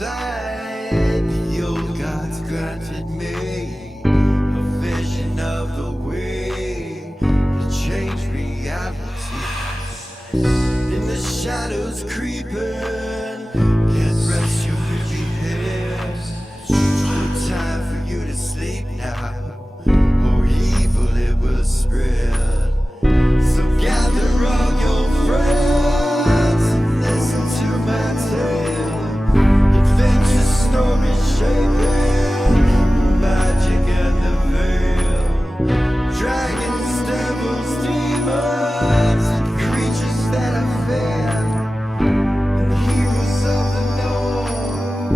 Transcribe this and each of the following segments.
inside, the old gods granted me a vision of the way to change reality. In the shadows creeping, can't rest your weary head. No time for you to sleep now, or evil it will spread. So gather all your friends and listen to my tale. Adventure story shaping the magic and the veil. Dragons, devils, demons, and creatures that I fear, and heroes of the north.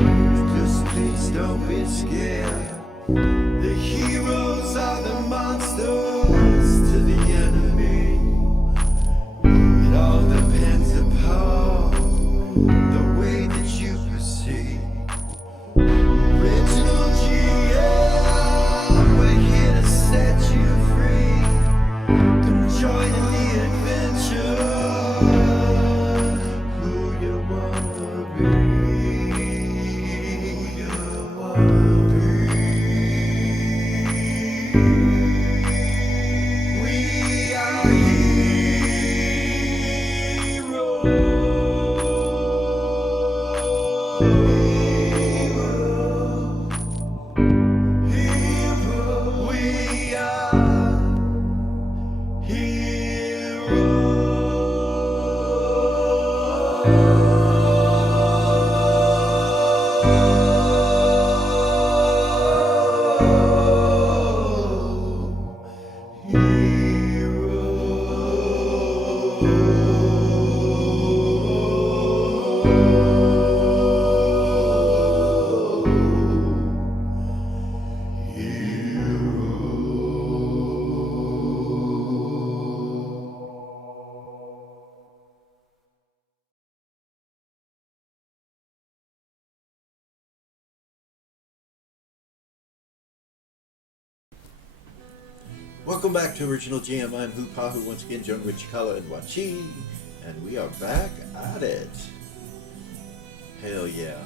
Just please don't be scared. The heroes are the monsters to the enemy. It all depends upon the way that you proceed. Original GM, we're here to set you free. Come join in the adventure. Who you wanna be? Who you wanna be? We are heroes. We are Welcome back to Original GM. I'm Hupahu, once again joined with Cikala and Wachi, and we are back at it. Hell yeah.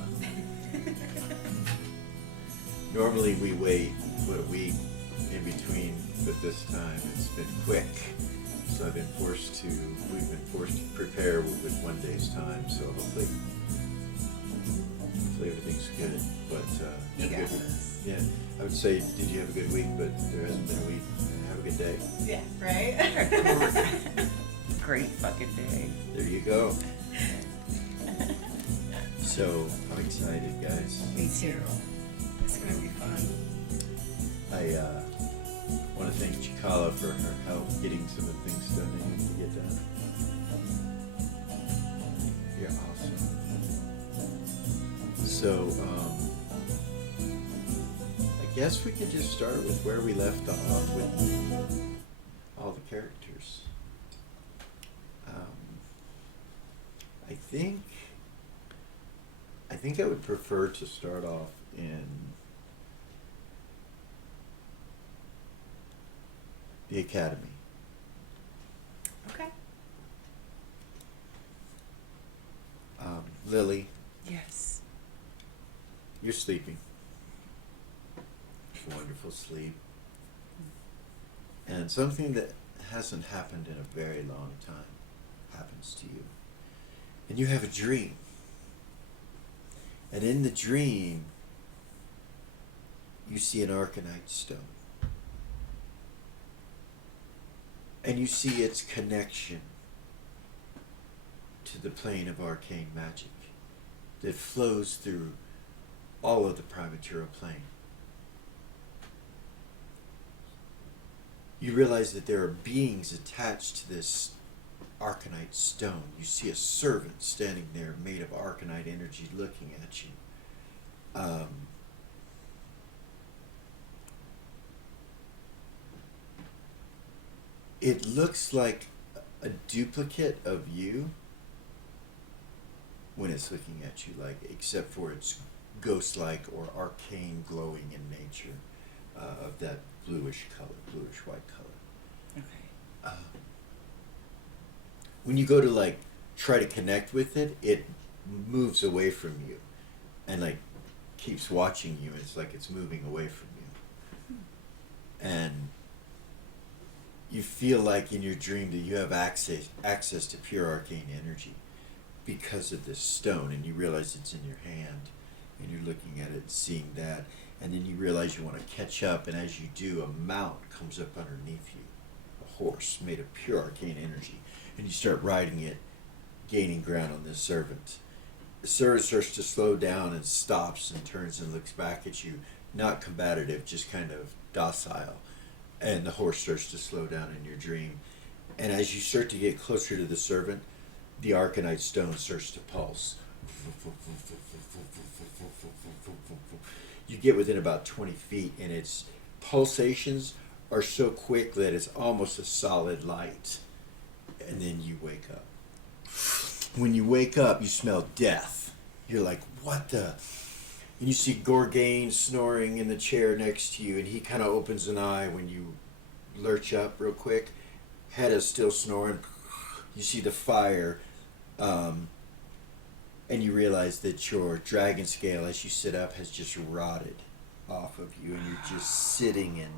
Normally we wait, a week in between, but this time it's been quick. So we've been forced to prepare with 1 day's time, so hopefully everything's good. But You got this. yeah, I would say, did you have a good week? But there hasn't been a week. Have a good day. Yeah, right? Great fucking day. There you go. So, I'm excited, guys. Me too. It's gonna be fun. I want to thank Cikala for her help getting some of the things done I need to get done. You're awesome. So, I guess we could just start with where we left off with all the characters. I think I would prefer to start off in the academy. Okay. Lily, Yes. you're sleeping. Wonderful sleep. And something that hasn't happened in a very long time happens to you. And you have a dream. And in the dream, you see an arcanite stone. And you see its connection to the plane of arcane magic that flows through all of the primaterial plane. You realize that there are beings attached to this arcanite stone. You see a servant standing there made of arcanite energy looking at you. It looks like a duplicate of you when it's looking at you, like, except for its ghost-like or arcane glowing in nature, of that bluish color, bluish white color. Okay. When you go to like try to connect with it, it moves away from you, and like keeps watching you. It's like it's moving away from you, and you feel like in your dream that you have access to pure arcane energy because of this stone, and you realize it's in your hand, and you're looking at it and seeing that, and then you realize you want to catch up, and as you do, a mount comes up underneath you, a horse made of pure arcane energy, and you start riding it, gaining ground on this servant. The servant starts to slow down and stops and turns and looks back at you, not combative, just kind of docile, and the horse starts to slow down in your dream, and as you start to get closer to the servant, the Arcanite stone starts to pulse. You get within about 20 feet, and its pulsations are so quick that it's almost a solid light. And then you wake up. When you wake up, you smell death. You're like, what the? And you see Gorgain snoring in the chair next to you, and he kind of opens an eye when you lurch up real quick. Head is still snoring. You see the fire. And you realize that your dragon scale, as you sit up, has just rotted off of you, and you're just sitting in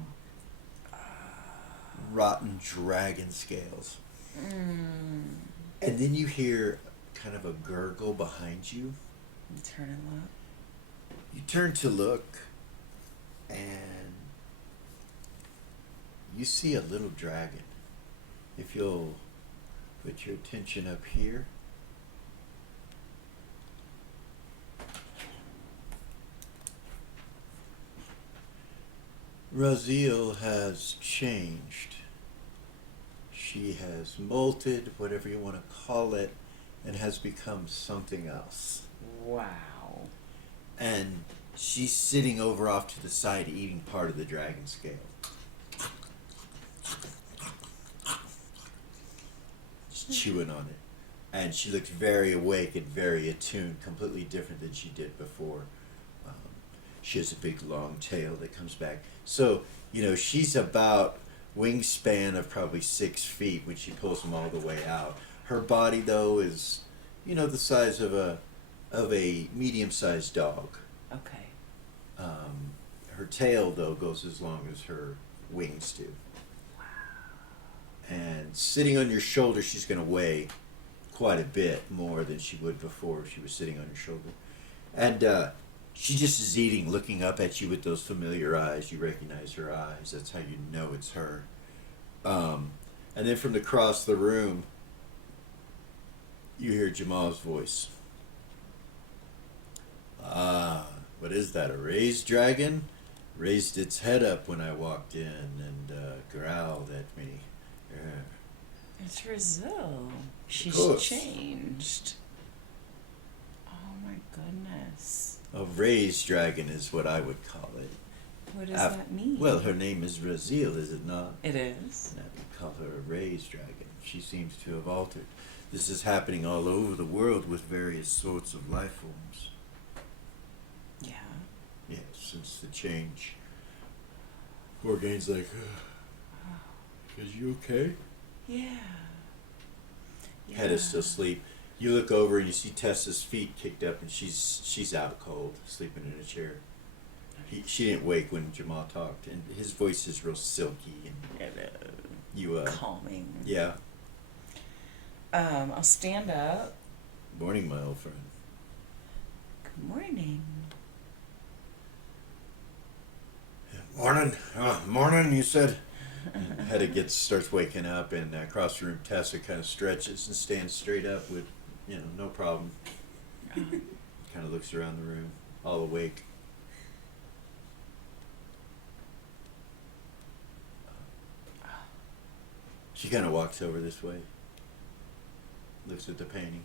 rotten dragon scales. And then you hear kind of a gurgle behind you. You turn and look. You turn to look, and you see a little dragon. If you'll put your attention up here. Raziel has changed. She has molted, whatever you want to call it, and has become something else. Wow. And she's sitting over off to the side eating part of the dragon scale. Just chewing on it. And she looks very awake and very attuned, completely different than she did before. She has a big long tail that comes back. So, she's about wingspan of probably 6 feet when she pulls them all the way out. Her body, though, is, the size of a medium-sized dog. Okay. Her tail, though, goes as long as her wings do. Wow. And sitting on your shoulder, she's going to weigh quite a bit more than she would before if she was sitting on your shoulder. And she just is eating, looking up at you with those familiar eyes. You recognize her eyes. That's how you know it's her. And then from across the room, you hear Jamal's voice. Ah, what is that, a raised dragon? Raised its head up when I walked in and growled at me. Yeah. It's Raziel. She's course. changed. Oh my goodness. A raised dragon is what I would call it. What does that mean? Well, her name is Raziel, is it not? It is. And I would call her a raised dragon. She seems to have altered. This is happening all over the world with various sorts of life forms. Yeah. Yes, since the change. Gorgain's like, is you okay? Yeah. Head is still asleep. You look over and you see Tessa's feet kicked up, and she's out cold, sleeping in a chair. She didn't wake when Jamal talked, and his voice is real silky and you calming. Yeah. I'll stand up. Morning, my old friend. Good morning. Morning. Morning, you said. And Hedda starts waking up, and across the room, Tessa kind of stretches and stands straight up with, no problem. Kind of looks around the room, all awake. She kind of walks over this way, looks at the painting.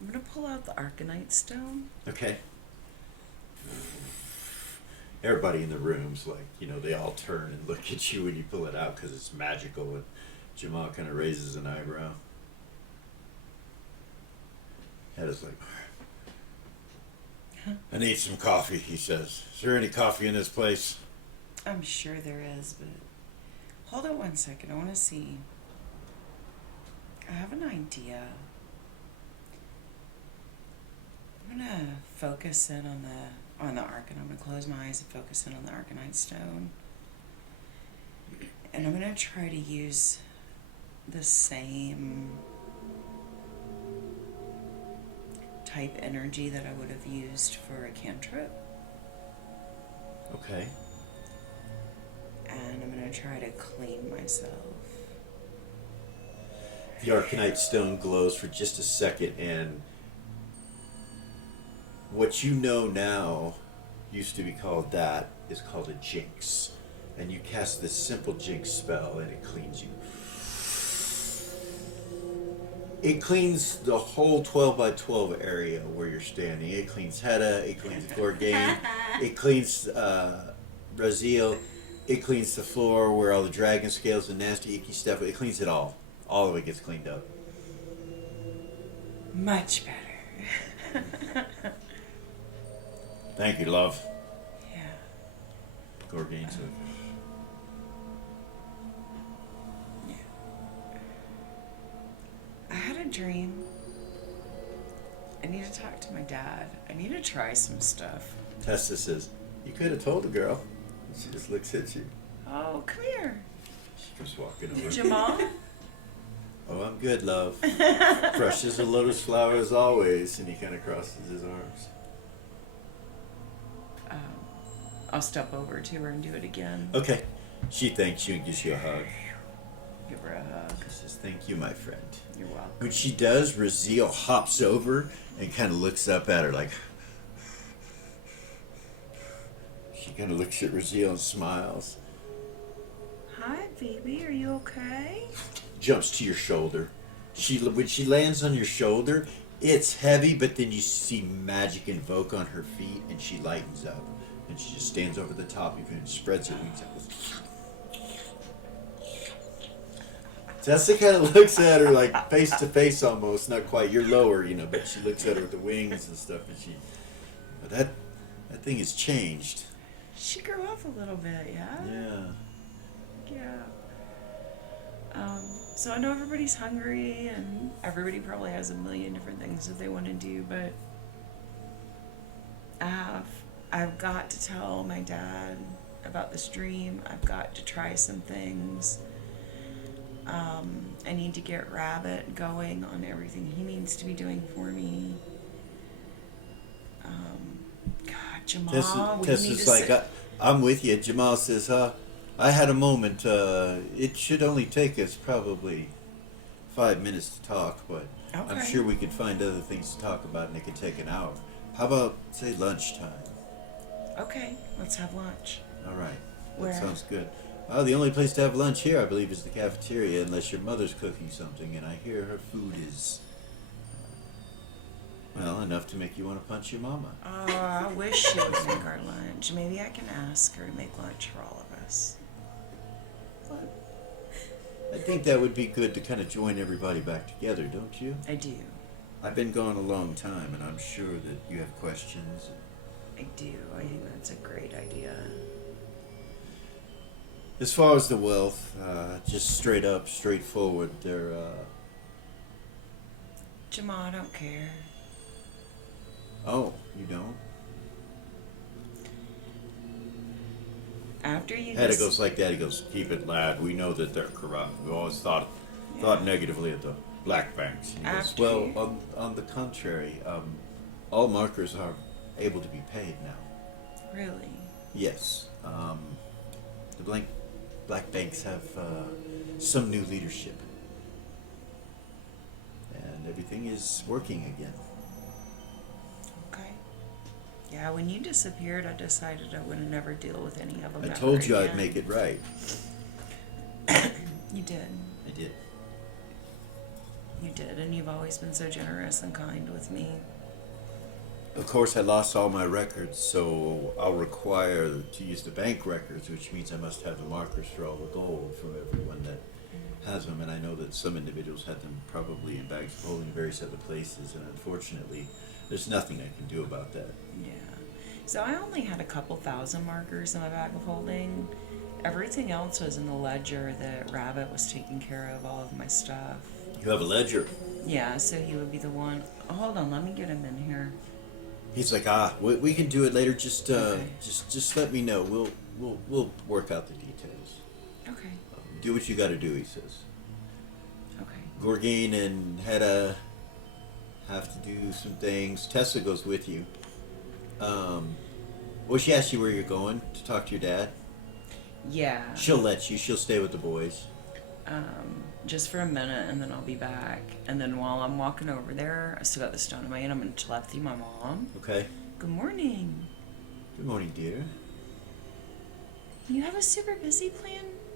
I'm gonna pull out the Arcanite stone. Okay. Everybody in the room's like, they all turn and look at you when you pull it out because it's magical, and Jamal kind of raises an eyebrow. Hedda's like, I need some coffee, he says. Is there any coffee in this place? I'm sure there is, but Hold on one second. I want to see. I have an idea. I'm gonna focus in on the arcanite. I'm gonna close my eyes and focus in on the arcanite stone. And I'm gonna try to use the same type energy that I would have used for a cantrip. Okay. And I'm gonna try to clean myself. The arcanite stone glows for just a second, and what you know now used to be called that is called a jinx. And you cast this simple jinx spell and it cleans you. It cleans the whole 12 by 12 area where you're standing. It cleans Hedda, it cleans Gorgain, it cleans Brazil, it cleans the floor where all the dragon scales and nasty icky stuff, it cleans it all. All of it gets cleaned up. Much better. Thank you, love. Yeah. Gorgain's Yeah. I had a dream. I need to talk to my dad. I need to try some stuff. Tessa says, you could have told the girl. And she just looks at you. Oh, come here. She comes walking over. Jamal? Oh, I'm good, love. Fresh as a lotus flower as always. And he kind of crosses his arms. I'll step over to her and do it again. Okay. She thanks you and gives you a hug. Give her a hug. She says, thank you, my friend. You're welcome. When she does, Raziel hops over and kind of looks up at her like... She kind of looks at Raziel and smiles. Hi, baby. Are you okay? Jumps to your shoulder. When she lands on your shoulder, it's heavy, but then you see magic invoke on her feet, and she lightens up. And she just stands over the top of you and spreads her wings out. Tessa kind of looks at her like face to face almost, not quite. You're lower, but she looks at her with the wings and stuff, and but that thing has changed. She grew up a little bit, yeah? Yeah. Yeah. So I know everybody's hungry and everybody probably has a million different things that they want to do, but I've got to tell my dad about this dream. I've got to try some things. I need to get Rabbit going on everything he needs to be doing for me. God, Jamal, we need Tessa's to like, I'm with you. Jamal says, I had a moment. It should only take us probably 5 minutes to talk, but Okay. I'm sure we could find other things to talk about, and it could take an hour. How about, say, lunchtime? Okay, let's have lunch. All right. Where? That sounds good. The only place to have lunch here, I believe, is the cafeteria, unless your mother's cooking something, and I hear her food is, well, enough to make you want to punch your mama. Oh, I wish she would make our lunch. Maybe I can ask her to make lunch for all of us. I think that would be good to kind of join everybody back together, don't you? I do. I've been gone a long time, and I'm sure that you have questions. I do. I think that's a great idea. As far as the wealth, just straight up, straightforward, they're, Jamal, I don't care. Oh, you don't? After you Hedda goes like that, he goes, keep it, lad, we know that they're corrupt. We always thought negatively of the Black Banks. And he goes, After well, you- on the contrary, all markers are able to be paid now. Really? Yes. The Black Banks have some new leadership. And everything is working again. Okay. Yeah, when you disappeared, I decided I would never deal with any of them I ever told you I'd again. make it right. You did. I did. You did, and you've always been so generous and kind with me. Of course, I lost all my records, so I'll require to use the bank records, which means I must have the markers for all the gold from everyone that has them. And I know that some individuals had them probably in bags of holding in various other places, and unfortunately, there's nothing I can do about that. Yeah. So I only had a couple thousand markers in my bag of holding, Everything else was in the ledger that Rabbit was taking care of all of my stuff. You have a ledger. Yeah, so he would be the one. Oh, hold on, let me get him in here. He's like, we can do it later. Just Okay. just let me know. We'll work out the details. Okay. Do what you got to do, he says. Okay. Gorgine and Hedda have to do some things. Tessa goes with you. Well, she asked you where you're going to talk to your dad. Yeah. She'll let you. She'll stay with the boys. Just for a minute, and then I'll be back. And then while I'm walking over there, I still got the stone in my hand. I'm gonna telepathy my mom. Okay. Good morning. Good morning, dear. You have a super busy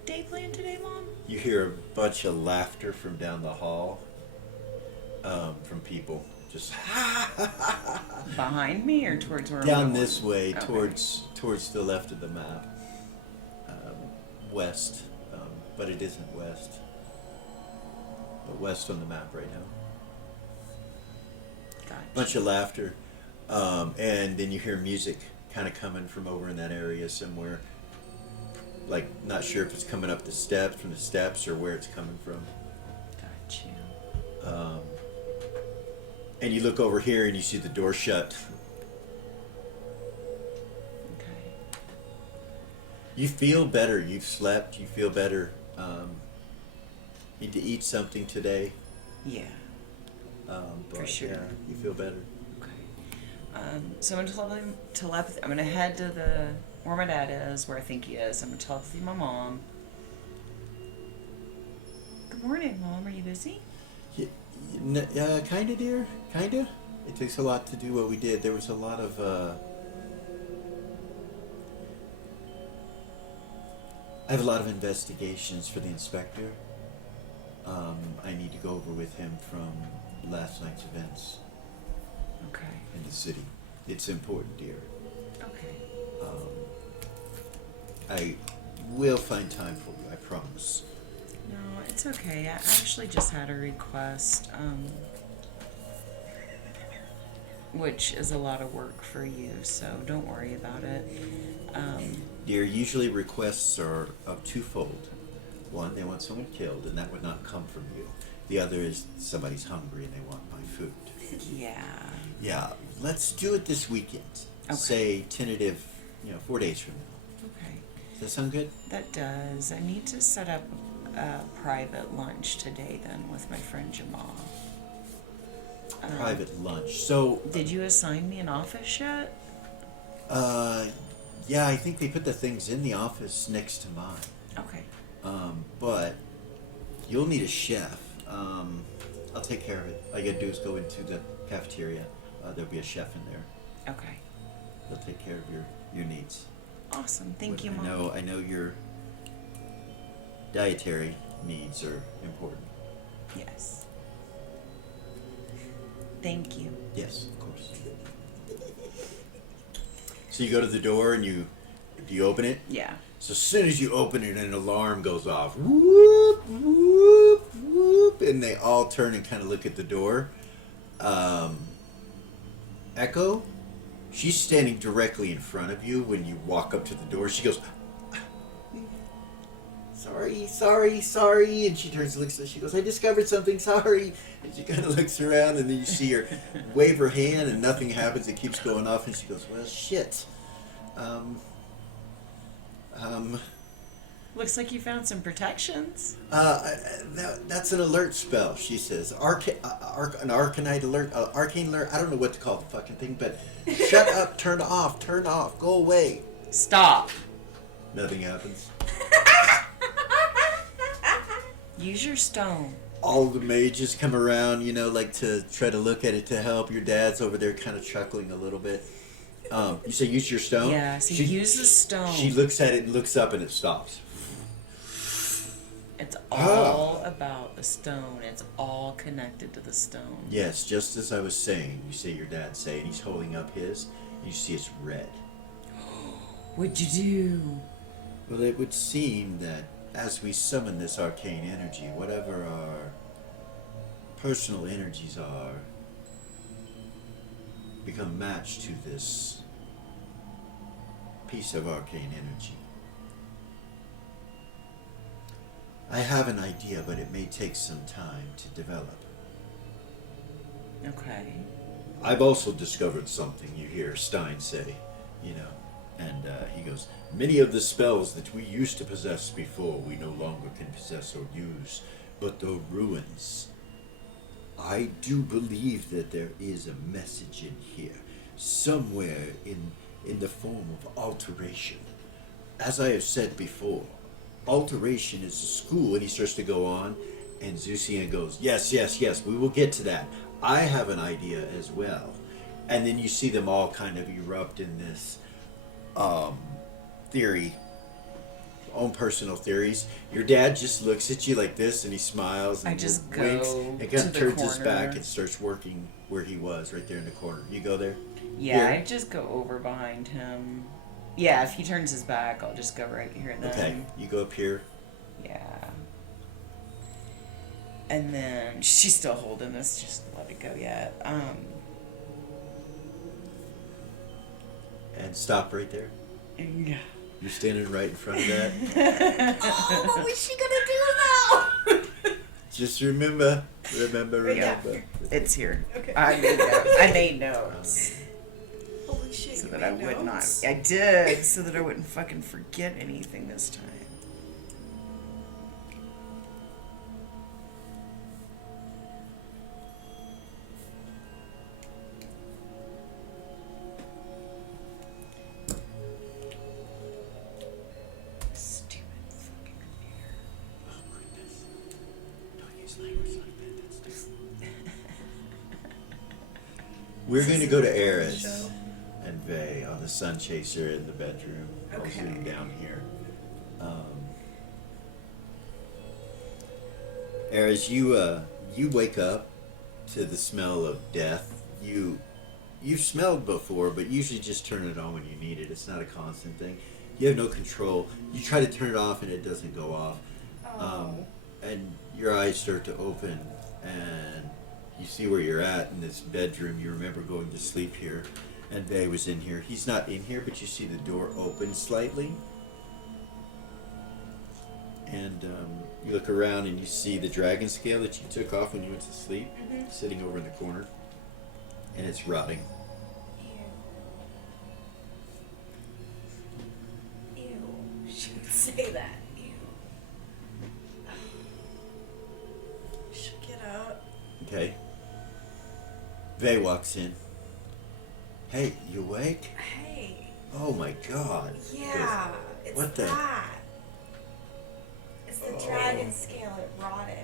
day planned today, Mom? You hear a bunch of laughter from down the hall. From people just Behind me or towards where I'm down going? this way, Okay. towards the left of the map, west, but it isn't west. But west on the map right now. Gotcha. Bunch of laughter, and then you hear music kind of coming from over in that area somewhere. Like, not sure if it's coming up from the steps or where it's coming from. Got you. And you look over here and you see the door shut. Okay. You feel better. You've slept. You feel better. Need to eat something today. Yeah. But For sure. Yeah, you feel better. Okay. So I'm gonna telepathy. I'm gonna head to where my dad is, where I think he is. I'm gonna telepathy my mom. Good morning, Mom. Are you busy? Kinda, dear. Kinda. It takes a lot to do what we did. There was a lot of. I have a lot of investigations for the inspector. I need to go over with him from last night's events Okay. in the city. It's important, dear. Okay. I will find time for you, I promise. No, it's okay. I actually just had a request, which is a lot of work for you, so don't worry about it. Dear, usually requests are of twofold. One, they want someone killed, and that would not come from you. The other is somebody's hungry and they want my food. Yeah. Yeah, let's do it this weekend. Okay. Say tentative, 4 days from now. Okay. Does that sound good? That does. I need to set up a private lunch today then with my friend Jamal. Private lunch. So, Did you assign me an office yet? yeah, I think they put the things in the office next to mine. Okay. But you'll need a chef. I'll take care of it. All you gotta do is go into the cafeteria. There'll be a chef in there. Okay. They'll take care of your needs. Awesome. Thank you, Mom. I know your dietary needs are important. Yes. Thank you. Yes, of course. So you go to the door and do you open it? Yeah. So as soon as you open it, an alarm goes off. Whoop, whoop, whoop. And they all turn and kind of look at the door. Echo, she's standing directly in front of you when you walk up to the door. She goes, sorry. And she turns and looks at she goes, I discovered something, sorry. And she kind of looks around and then you see her wave her hand and nothing happens. It keeps going off and she goes, well, shit. Looks like you found some protections. That's an alert spell, she says. An arcanite alert, arcane alert. I don't know what to call the fucking thing, but shut up, turn off, go away. Stop. Nothing happens. Use your stone. All the mages come around, like to try to look at it to help. Your dad's over there kind of chuckling a little bit. You say use your stone? Yeah, so use the stone. She looks at it and looks up and it stops. It's all about the stone. It's all connected to the stone. Yes, just as I was saying, you see your dad say, and he's holding up his, and you see it's red. What'd you do? Well, it would seem that as we summon this arcane energy, whatever our personal energies are, become matched to this piece of arcane energy. I have an idea, but it may take some time to develop. Okay. I've also discovered something, you hear Stein say, you know, and he goes, many of the spells that we used to possess before we no longer can possess or use, but the ruins. I do believe that there is a message in here, somewhere in the form of alteration. As I have said before, alteration is a school, and he starts to go on, and Zusian goes, yes, yes, yes, we will get to that. I have an idea as well. And then you see them all kind of erupt in this theory, own personal theories. Your dad just looks at you like this, and he smiles and I just winks, go and kind to of the turns his corner. back and starts working where he was, right there in the corner. You go there? Yeah, Here? I just go over behind him. Yeah, if he turns his back, I'll just go right here then. Okay, you go up here. Yeah. And then she's still holding this, just let it go yet. And stop right there. Yeah. You're standing right in front of that. Oh, what was she gonna do now? Just remember. Yeah. It's here. Okay. I made notes. Holy shit, So you that I made would not. notes? I did, so that I wouldn't fucking forget anything this time. Stupid fucking computer. Oh goodness. Don't use language like that. That's just... We're going to go to Eris Show. and Vey on the Sun Chaser in the bedroom. I'll Okay. zoom down here. Eris, you wake up to the smell of death. You've smelled before, but usually just turn it on when you need it. It's not a constant thing. You have no control. You try to turn it off and it doesn't go off. And your eyes start to open and you see where you're at in this bedroom. You remember going to sleep here, and Vey was in here. He's not in here, but you see the door open slightly. And you look around and you see the dragon scale that you took off when you went to sleep, sitting over in the corner, and it's rotting. Ew. Ew. Shouldn't say that. Ew. Should get out. Okay. Vey walks in. Hey, you awake? Hey. Oh my God. Yeah. It's What the- that. It's the dragon scale. It rotted.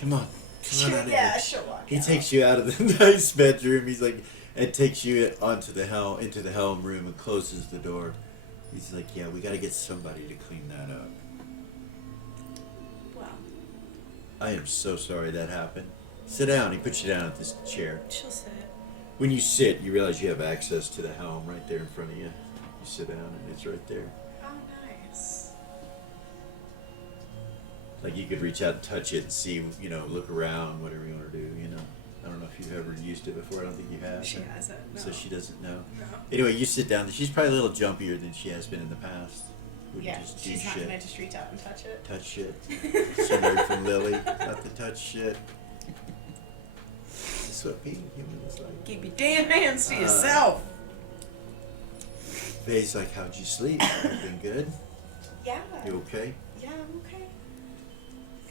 Come on. Come on out of Yeah, here. she'll walk He out. takes you out of the nice bedroom. He's like, and takes you onto the into the helm room and closes the door. He's like, yeah, we got to get somebody to clean that up. Well, I am so sorry that happened. Sit down. He puts you down at this chair. she'll sit. When you sit, you realize you have access to the helm right there in front of you. You sit down and it's right there. Oh, nice. Like you could reach out and touch it and see, look around, whatever you want to do, I don't know if you've ever used it before. I don't think you have. She hasn't. No. So she doesn't know. No. Anyway, you sit down. She's probably a little jumpier than she has been in the past. Wouldn't Yeah, just do she's not shit. gonna just reach out and touch it. Touch shit. She learned from Lily not to touch shit. That's what being human is like. Keep your damn hands to yourself. Vey's like, how'd you sleep? Everything good? Yeah. You okay? Yeah, I'm okay.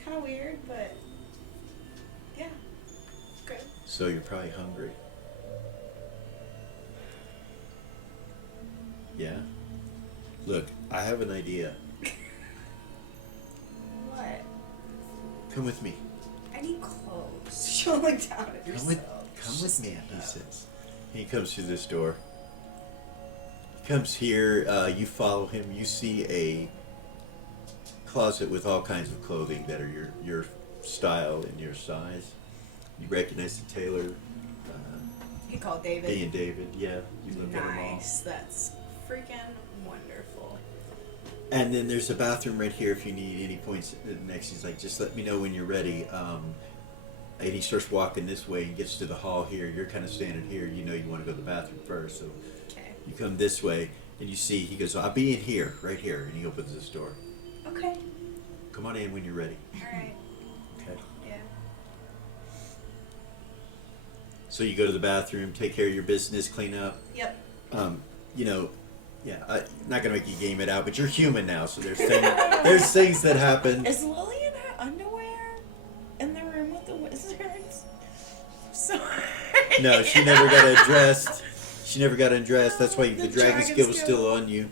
Kind of weird, but yeah, good. So you're probably hungry. Yeah? Look, I have an idea. What? Come with me. I need clothes. She'll look down at Come yourself. with me, he says. He comes through this door. He comes here, you follow him, you see a closet with all kinds of clothing that are your style and your size. You recognize the tailor, You called David. being David, yeah. You look at them all. Nice. That's freaking wonderful. And then there's a bathroom right here if you need any points next. He's like, just let me know when you're ready. And he starts walking this way and gets to the hall here. You're kind of standing here. You know you want to go to the bathroom first. So Okay. you come this way. And you see, he goes, I'll be in here, right here. And he opens this door. Okay. Come on in when you're ready. Alright. Okay. Yeah. So you go to the bathroom, take care of your business, clean up. Yep. You know, yeah, I'm not going to make you game it out, but you're human now, so there's things that happen. Is Lily in her underwear in the room with the wizards? Sorry. No, she never got undressed. She never got undressed. That's why the dragon skill was skill. still on you.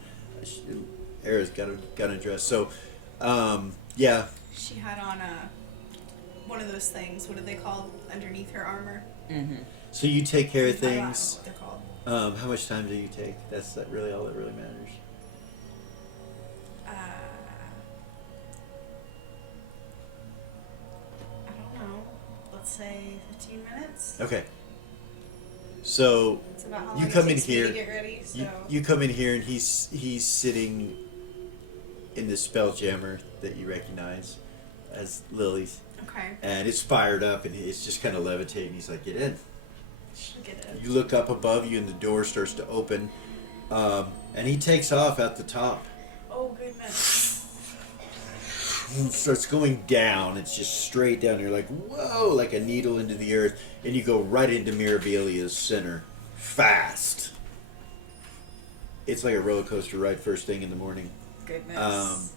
Era's got undressed. So, yeah. She had on one of those things. What are they called underneath her armor? Mm-hmm. So you take care of I don't know things. what they're called. How much time do you take? That's really all that really matters. I don't know. Let's say 15 minutes. Okay. So That's about how you long come it in takes me here. to get ready. So You come in here and he's sitting in the spell jammer that you recognize as Lily's, okay. and it's fired up and it's just kind of levitating. He's like, "Get in." Look at it. You look up above you and the door starts to open, and he takes off at the top. Oh goodness. And starts going down. It's just straight down. You're like, whoa, like a needle into the earth, and you go right into Mirabilia's center, fast. It's like a roller coaster ride first thing in the morning. Goodness.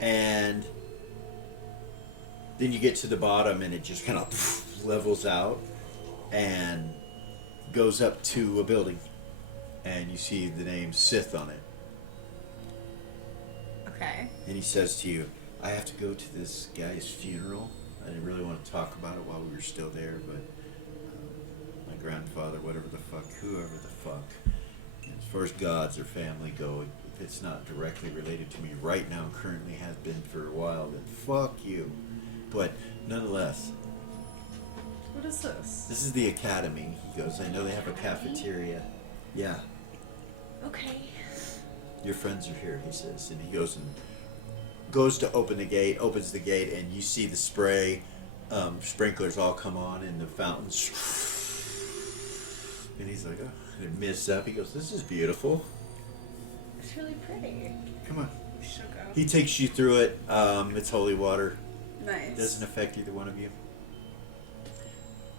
And then you get to the bottom and it just kind of levels out and goes up to a building, and you see the name Sith on it. Okay. And he says to you, I have to go to this guy's funeral. I didn't really want to talk about it while we were still there, but my grandfather, whoever the fuck, as far as gods or family go, if it's not directly related to me right now, currently has been for a while, then fuck you. But nonetheless, What is this? this is the academy. He goes, I know they have a cafeteria. Yeah, Okay. your friends are here, he says. And he goes to open the gate, opens the gate, and you see the sprinklers all come on and the fountains. And he's like, oh, and it mists up. He goes, this is beautiful. It's really pretty. Come on. We should go. He takes you through it. It's holy water. Nice. Doesn't affect either one of you.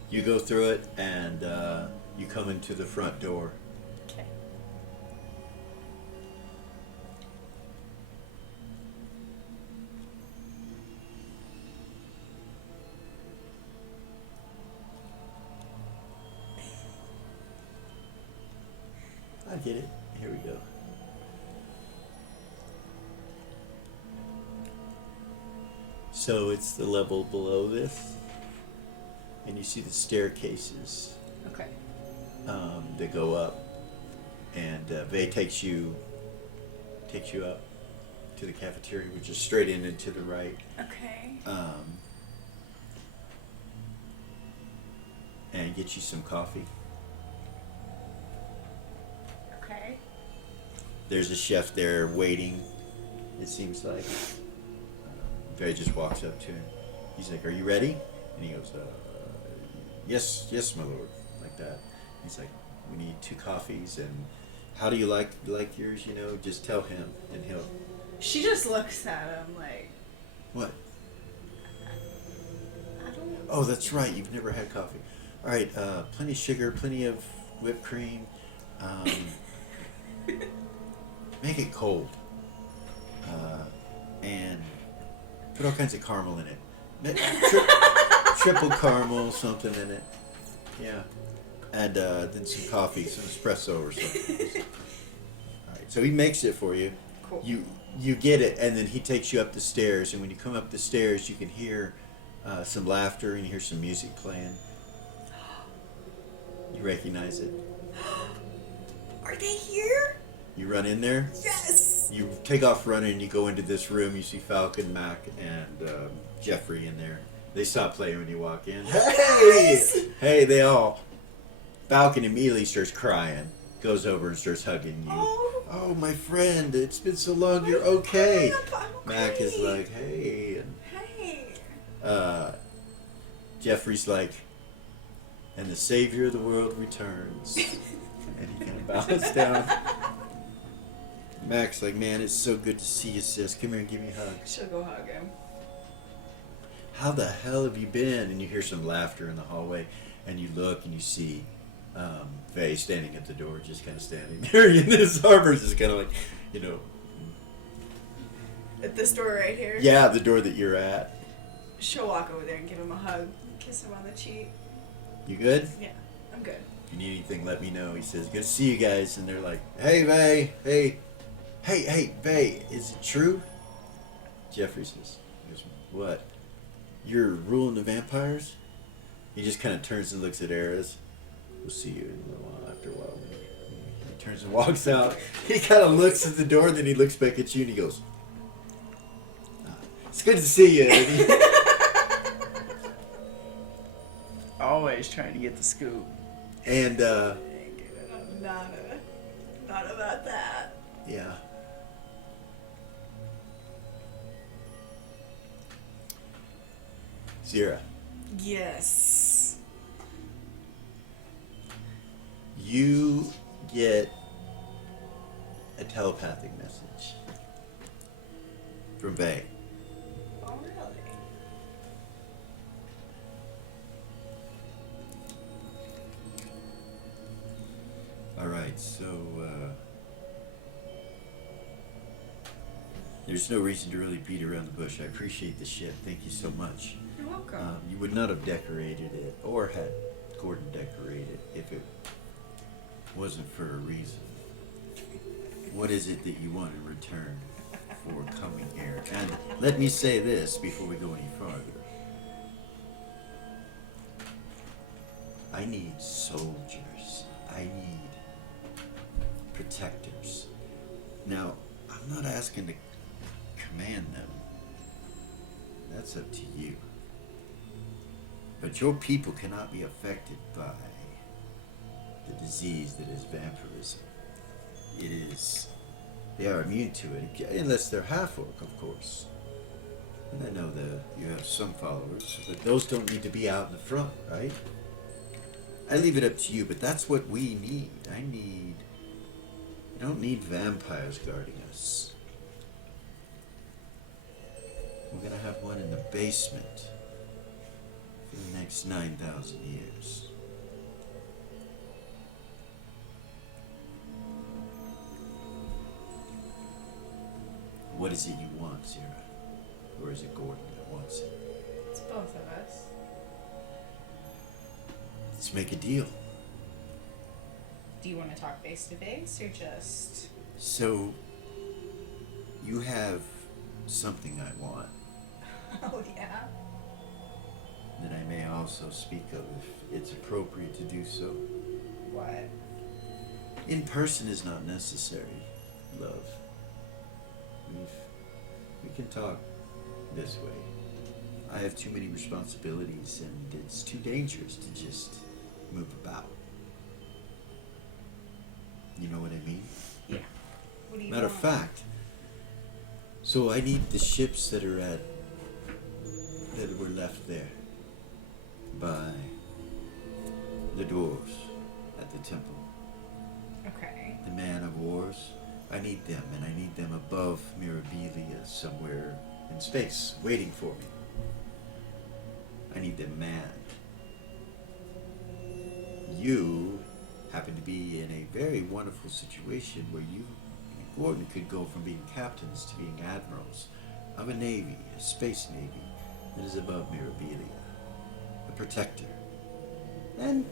You go through it, and you come into the front door. Okay. I get it. Here we go. So it's the level below this, and you see the staircases Okay. that go up, and Vay takes you up to the cafeteria, which is straight in and to the right. Okay. And get you some coffee. Okay. There's a chef there waiting, it seems like. Vay just walks up to him. He's like, are you ready? And he goes, yes, my lord, like that. He's like, we need 2 coffees, and how do you like yours, just tell him, and he'll... She just looks at him like, What? I don't. Oh, that's right, you've never had coffee. All right, plenty of sugar, plenty of whipped cream. Make it cold. And put all kinds of caramel in it. Triple caramel, something in it. Yeah. And then some coffee, some espresso or something. All right, so he makes it for you. Cool. You get it, and then he takes you up the stairs. And when you come up the stairs, you can hear some laughter and you hear some music playing. You recognize it. Are they here? You run in there. Yes. You take off running. You go into this room. You see Falcon, Mac, and Jeffrey in there. They stop playing when you walk in. Hey! Hey, they all. Falcon immediately starts crying. Goes over and starts hugging you. Oh, my friend, it's been so long. You're okay. I'm Mac is okay. like, hey, and Hey. Jeffrey's like, and the savior of the world returns. And he kind of bows down. Mac's like, man, it's so good to see you, sis. Come here and give me a hug. She'll go hug him. How the hell have you been? And you hear some laughter in the hallway, and you look and you see Faye standing at the door, just kind of standing there. And this Harper's just kind of like, you know, At this door right here. yeah, the door that you're at. She'll walk over there and give him a hug, kiss him on the cheek. You good? Yeah, I'm good. If you need anything, let me know. He says, good to see you guys. And they're like, hey, Faye, hey, Faye, is it true? Jeffrey says, he goes, what? You're ruling the vampires? He just kind of turns and looks at Eris. We'll see you in a little while. After a while. He turns and walks out. He kind of looks at the door, then he looks back at you and he goes, it's good to see you, Eddie. Always trying to get the scoop. And, Not about that. yeah. Zira, Yes. you get a telepathic message from Faye. Oh, really? Alright, so, there's no reason to really beat around the bush. I appreciate the ship. Thank you so much. You're welcome. You would not have decorated it or had Gordon decorate it if it wasn't for a reason. What is it that you want in return for coming here? And let me say this before we go any farther. I need soldiers. I need protectors. Now, I'm not asking to command them. That's up to you. But your people cannot be affected by the disease that is vampirism. It is, they are immune to it, unless they're half-orc, of course. And I know that you have some followers, but those don't need to be out in the front, right? I leave it up to you, but that's what we need. We don't need vampires guarding us. We're gonna have one in the basement for the next 9,000 years. What is it you want, Zira? Or is it Gordon that wants it? It's both of us. Let's make a deal. Do you want to talk face to face or just? So, you have something I want Oh yeah. that I may also speak of if it's appropriate to do so. What? In person is not necessary, love. We can talk this way. I have too many responsibilities and it's too dangerous to just move about. You know what I mean? Yeah. What do you Matter of fact, so I need the ships that were left there by the dwarves at the temple. Okay. The man of wars. I need them, and I need them above Mirabilia somewhere in space, waiting for me. I need them manned. You happen to be in a very wonderful situation where you and Gordon could go from being captains to being admirals of a navy, a space navy that is above Mirabilia, a protector. And,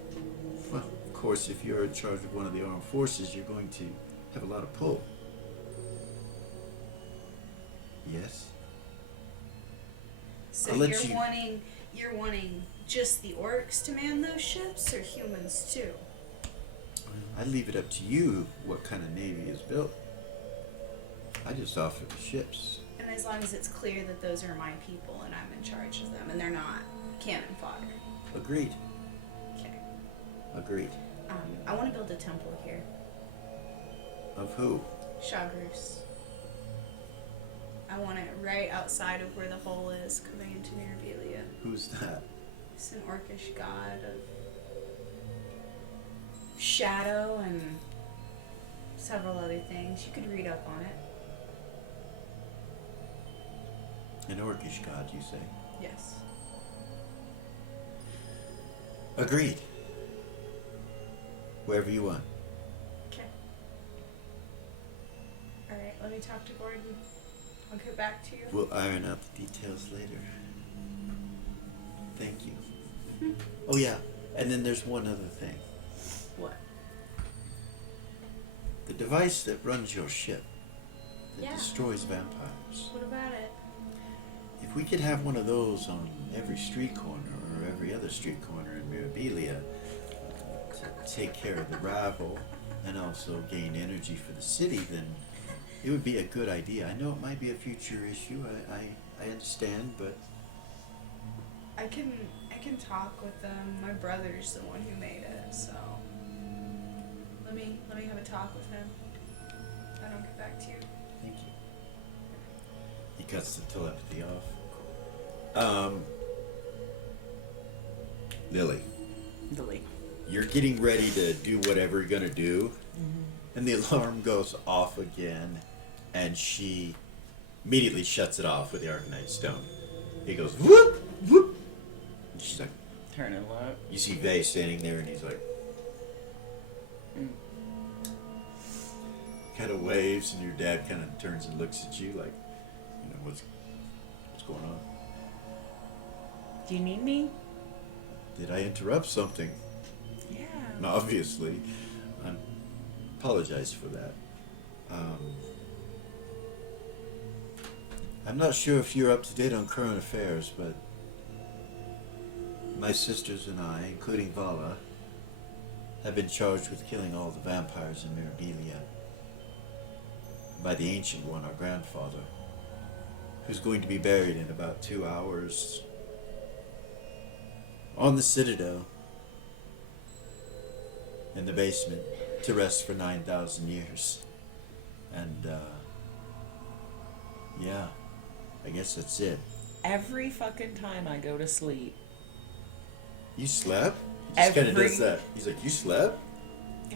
well, of course, if you're in charge of one of the armed forces, you're going to have a lot of pull. Yes? So I'll let you're you- wanting just the orcs to man those ships or humans too? I leave it up to you what kind of navy is built. I just offer the ships. And as long as it's clear that those are my people and I'm in charge of them and they're not cannon fodder. Agreed. Okay. Agreed. I want to build a temple here. Of who? Shagrus. I want it right outside of where the hole is coming into Mirabilia. Who's that? It's an orcish god of shadow and several other things. You could read up on it. An orcish god, you say? Yes. Agreed. Wherever you want. Okay. Alright, let me talk to Gordon. I'll get back to you. We'll iron out the details later. Thank you. Oh yeah, and then there's one other thing. What? The device that runs your ship, that Yeah. destroys vampires. What about it? If we could have one of those on every street corner or every other street corner in Mirabilia to take care of the rabble and also gain energy for the city, then it would be a good idea. I know it might be a future issue. I understand, but I can talk with them. My brother's the one who made it, so let me have a talk with him. I don't get back to you. thank you. He cuts the telepathy off. Lily, Delete. you're getting ready to do whatever you're gonna do, and the alarm goes off again, and she immediately shuts it off with the Arcanite Stone. He goes whoop whoop. And she's like, Turn and look. you see Vay standing there, and he's like, kind of waves, and your dad kind of turns and looks at you like, you know, what's going on? Do you need me? Did I interrupt something? Yeah. And obviously, I apologize for that. I'm not sure if you're up to date on current affairs, but my sisters and I, including Vala, have been charged with killing all the vampires in Mirabilia by the Ancient One, our grandfather, who's going to be buried in about 2 hours on the Citadel in the basement to rest for 9,000 years. And, yeah, I guess that's it. Every fucking time I go to sleep. You slept? He just kind of Every- does that. He's like, you slept?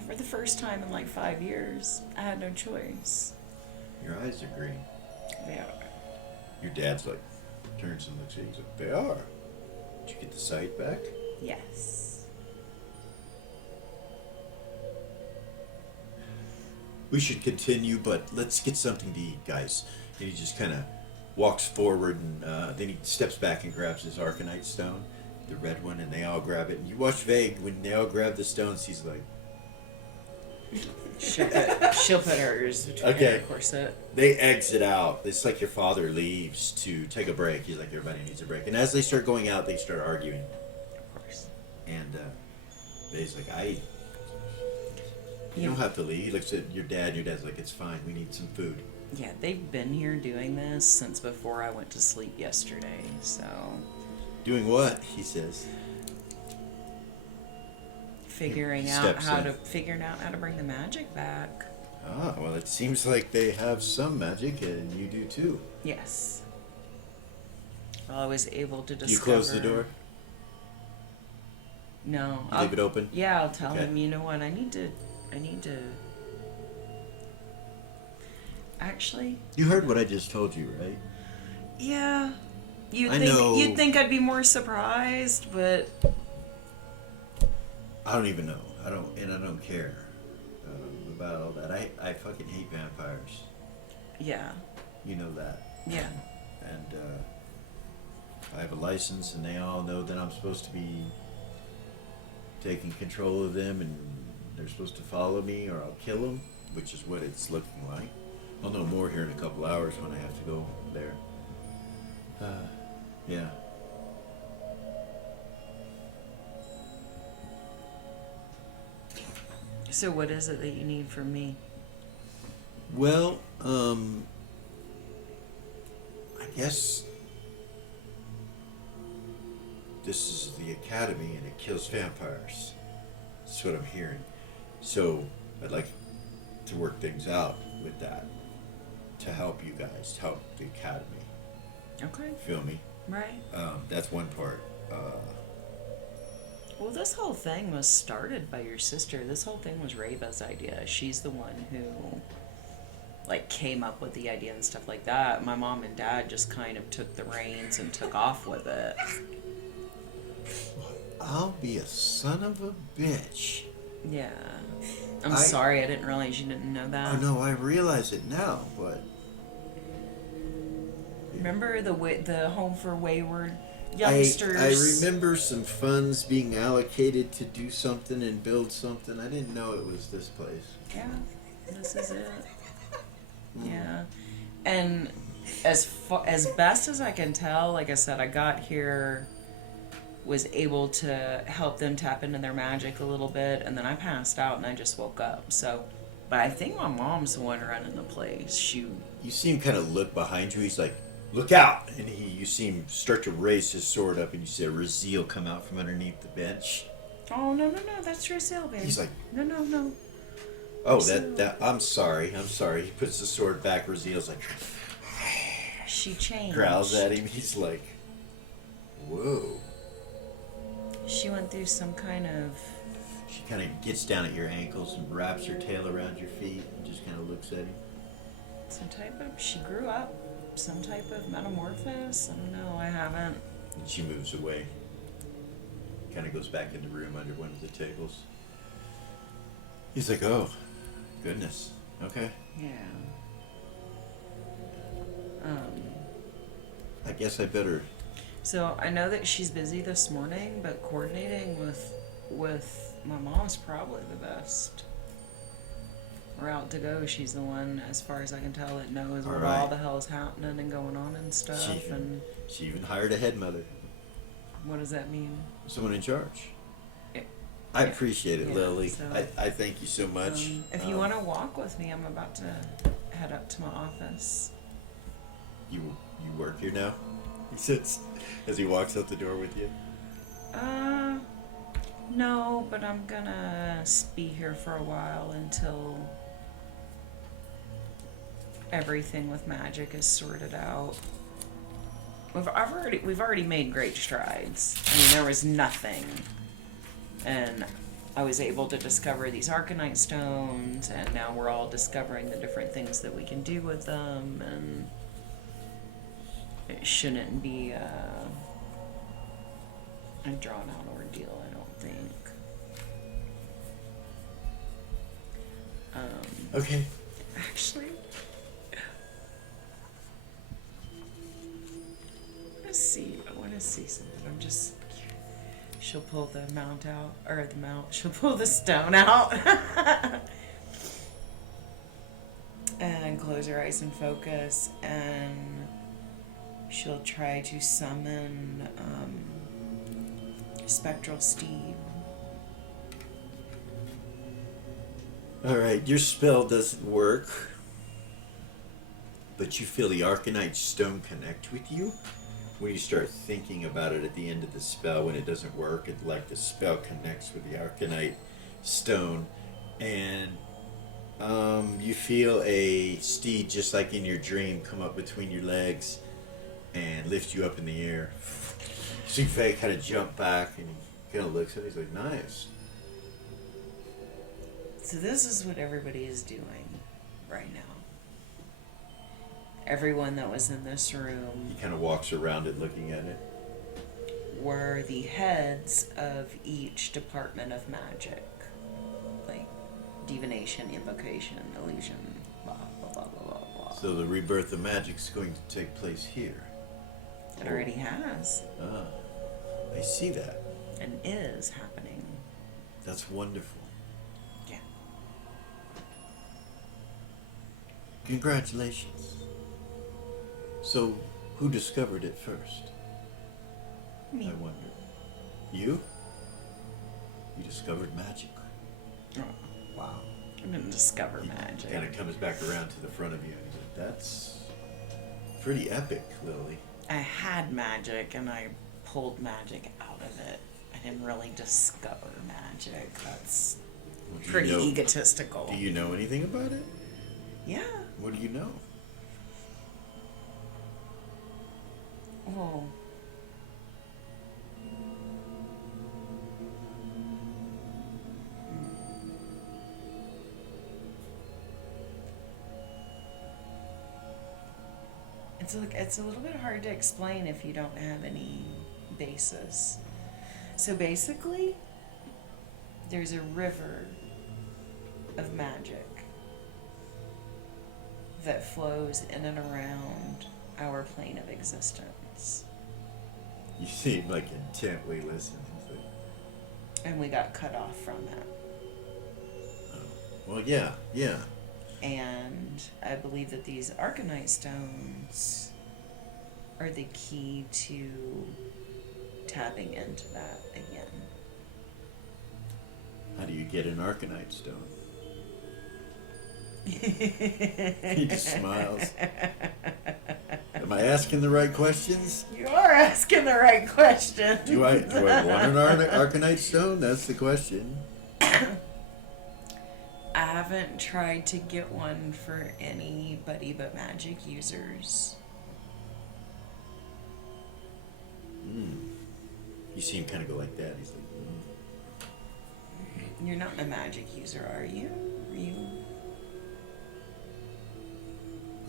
For the first time in like 5 years, I had no choice. Your eyes are green. They are. Your dad's like, turns and looks at you. He's like, they are. Did you get the sight back? Yes. We should continue, but let's get something to eat, guys. And he just kind of walks forward, and then he steps back and grabs his Arcanite stone, the red one, and they all grab it. And you watch Vague, when they all grab the stones, he's like, She'll put hers between Okay. her corset. they exit out. It's like your father leaves to take a break. He's like, everybody needs a break. And as they start going out, they start arguing. Of course. And Vague's like, you Yeah. don't have to leave. He looks at your dad, and your dad's like, it's fine. We need some food. Yeah, they've been here doing this since before I went to sleep yesterday, so Doing what? He says. figuring He out steps how in. to bring the magic back. Ah, well, it seems like they have some magic, and you do too. Yes. Well, I was able to discover. You close the door? No. You leave it open? Yeah, I'll tell Okay. him. You know what? I need to. Actually, You heard what I just told you, right? yeah. I know. You'd think I'd be more surprised, but I don't even know. I don't care about all that. I fucking hate vampires. yeah, You know that. yeah. And I have a license, and they all know that I'm supposed to be taking control of them, and they're supposed to follow me, or I'll kill them, which is what it's looking like. I'll know more here in a couple hours when I have to go there. Yeah. So what is it that you need from me? Well, I guess this is the academy and it kills vampires. That's what I'm hearing. So I'd like to work things out with that to help you guys, to help the academy. Okay. Feel me? Right. That's one part. Well, this whole thing was started by your sister. This whole thing was Reva's idea. She's the one who, like, came up with the idea and stuff like that. My mom and dad just kind of took the reins and took off with it. I'll be a son of a bitch. Yeah. I'm sorry, I didn't realize you didn't know that. Oh no, I realize it now, but Remember the Home for Wayward Youngsters? I remember some funds being allocated to do something and build something. I didn't know it was this place. Yeah, this is it. Yeah. And as best as I can tell, like I said, I got here, was able to help them tap into their magic a little bit, and then I passed out and I just woke up. So, but I think my mom's the one running the place. Shoot. You see him kind of look behind you. He's like, "Look out!" And you see him start to raise his sword up, and you see a Raziel come out from underneath the bench. Oh, no, that's Raziel, baby. He's like, No. "Oh, that. I'm sorry. He puts the sword back. Raziel's like, She changed. growls at him. He's like, "Whoa." She went through some kind of... She kind of gets down at your ankles and wraps her tail around your feet and just kind of looks at him. She grew up. Some type of metamorphosis. I don't know. I haven't. And she moves away. Kind of goes back in the room under one of the tables. He's like, "Oh, goodness. Okay. Yeah. I guess I better." So I know that she's busy this morning, but coordinating with my mom's probably the best route to go. She's the one, as far as I can tell, that knows what all the hell's happening and going on and stuff. She even hired a head mother. What does that mean? Someone in charge. Yeah. I appreciate it, Lily. So, I thank you so much. If you want to walk with me, I'm about to head up to my office. You work here now? He sits as he walks out the door with you. No, but I'm gonna be here for a while until everything with magic is sorted out. We've already made great strides. I mean, there was nothing, and I was able to discover these Arcanite stones, and now we're all discovering the different things that we can do with them, and it shouldn't be a drawn out ordeal, I don't think. Okay. Actually, I want to see something. She'll pull the mount out, she'll pull the stone out. And close her eyes and focus, and she'll try to summon Spectral Steed. Alright, your spell doesn't work, but you feel the Arcanite stone connect with you. When you start thinking about it at the end of the spell, when it doesn't work, it's like the spell connects with the Arcanite stone, and you feel a steed, just like in your dream, come up between your legs and lift you up in the air. See Faye kind of jump back, and he kind of looks at it. He's like, "Nice." So this is what everybody is doing right now. Everyone that was in this room He kind of walks around it, looking at it. were the heads of each department of magic. Like divination, invocation, illusion, blah, blah, blah, blah, blah, blah. So the rebirth of magic's going to take place here. It already has Ah, I see that. and is happening. That's wonderful. Yeah. Congratulations. So, who discovered it first? Me. I wonder. You? You discovered magic. Oh, Wow. I didn't discover magic. Kind of comes back around to the front of you. And he's like, "That's pretty epic, Lily." I had magic and I pulled magic out of it. I didn't really discover magic. That's Well, do you pretty know- egotistical. Do you know anything about it? Yeah. What do you know? Well, it's a little bit hard to explain if you don't have any basis. So basically, there's a river of magic that flows in and around our plane of existence. You seem like intently listening. And we got cut off from that. Well, yeah. And I believe that these Arcanite stones are the key to tapping into that again. How do you get an Arcanite stone? He just smiles. Am I asking the right questions? You are asking the right question. Do I want an Arcanite stone? That's the question. I haven't tried to get one for anybody but magic users. You see him kind of go like that. He's like, You're not a magic user, are you? Are you?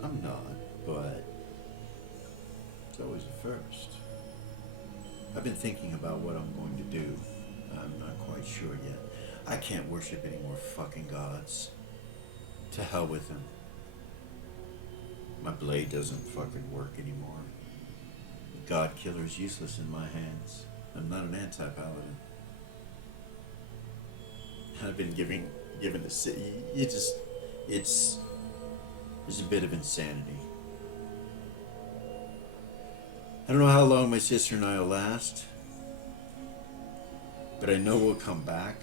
I'm not, but it's always a first. I've been thinking about what I'm going to do. I'm not quite sure yet. I can't worship any more fucking gods. To hell with them. My blade doesn't fucking work anymore. The god killer's useless in my hands. I'm not an anti-paladin. I've been given the city. There's a bit of insanity. I don't know how long my sister and I will last, but I know we'll come back.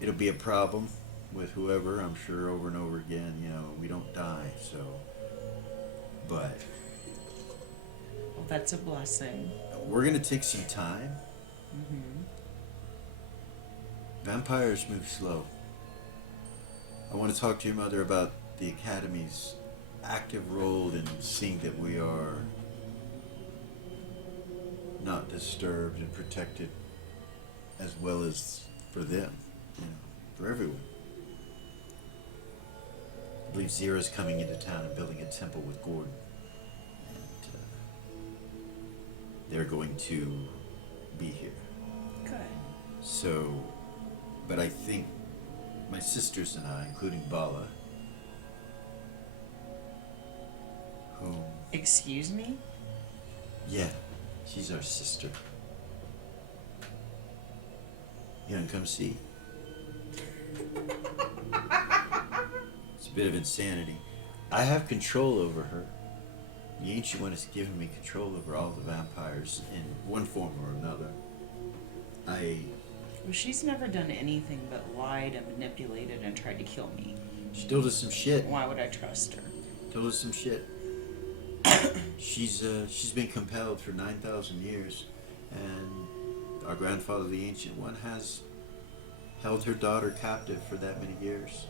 It'll be a problem with whoever, I'm sure, over and over again. You know, we don't die, so. But Well, that's a blessing. we're gonna take some time. Mm-hmm. Vampires move slow. I want to talk to your mother about the Academy's active role in seeing that we are not disturbed and protected as well as for them, you know, for everyone. I believe Zira's coming into town and building a temple with Gordon. And they're going to be here. Good. So, but I think my sisters and I, including Bala, whom... Excuse me? Yeah, she's our sister. You wanna come see? It's a bit of insanity. I have control over her. The Ancient One has given me control over all the vampires in one form or another. Well, she's never done anything but lied and manipulated and tried to kill me. She told us some shit. Why would I trust her? Told us some shit. She's been compelled for 9,000 years, and our grandfather, the Ancient One, has held her daughter captive for that many years.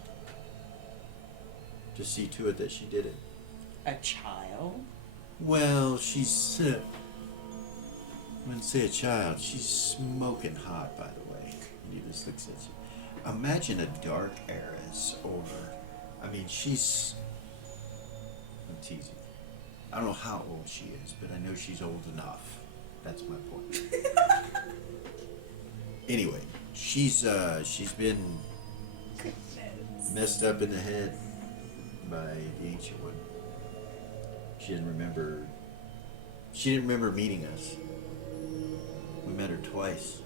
To see to it that she did it. A child? Well, she's... I wouldn't say a child. She's smoking hot, by the way. And he just looks at you. Imagine a dark heiress, or... I mean, she's... I'm teasing. I don't know how old she is, but I know she's old enough. That's my point. Anyway, she's been messed up in the head by the Ancient One. She didn't remember meeting us. We met her twice.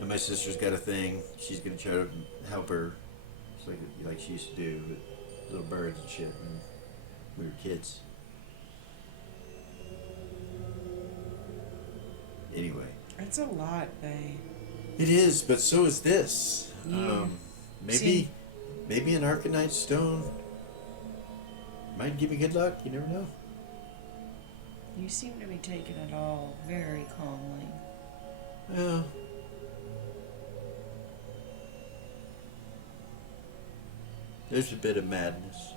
And my sister's got a thing. She's gonna try to help her. It's like she used to do with little birds and shit when we were kids. Anyway. That's a lot, babe. It is, but so is this. Yeah. Maybe an Arcanite stone might give me good luck. You never know. You seem to be taking it all very calmly. Well, there's a bit of madness,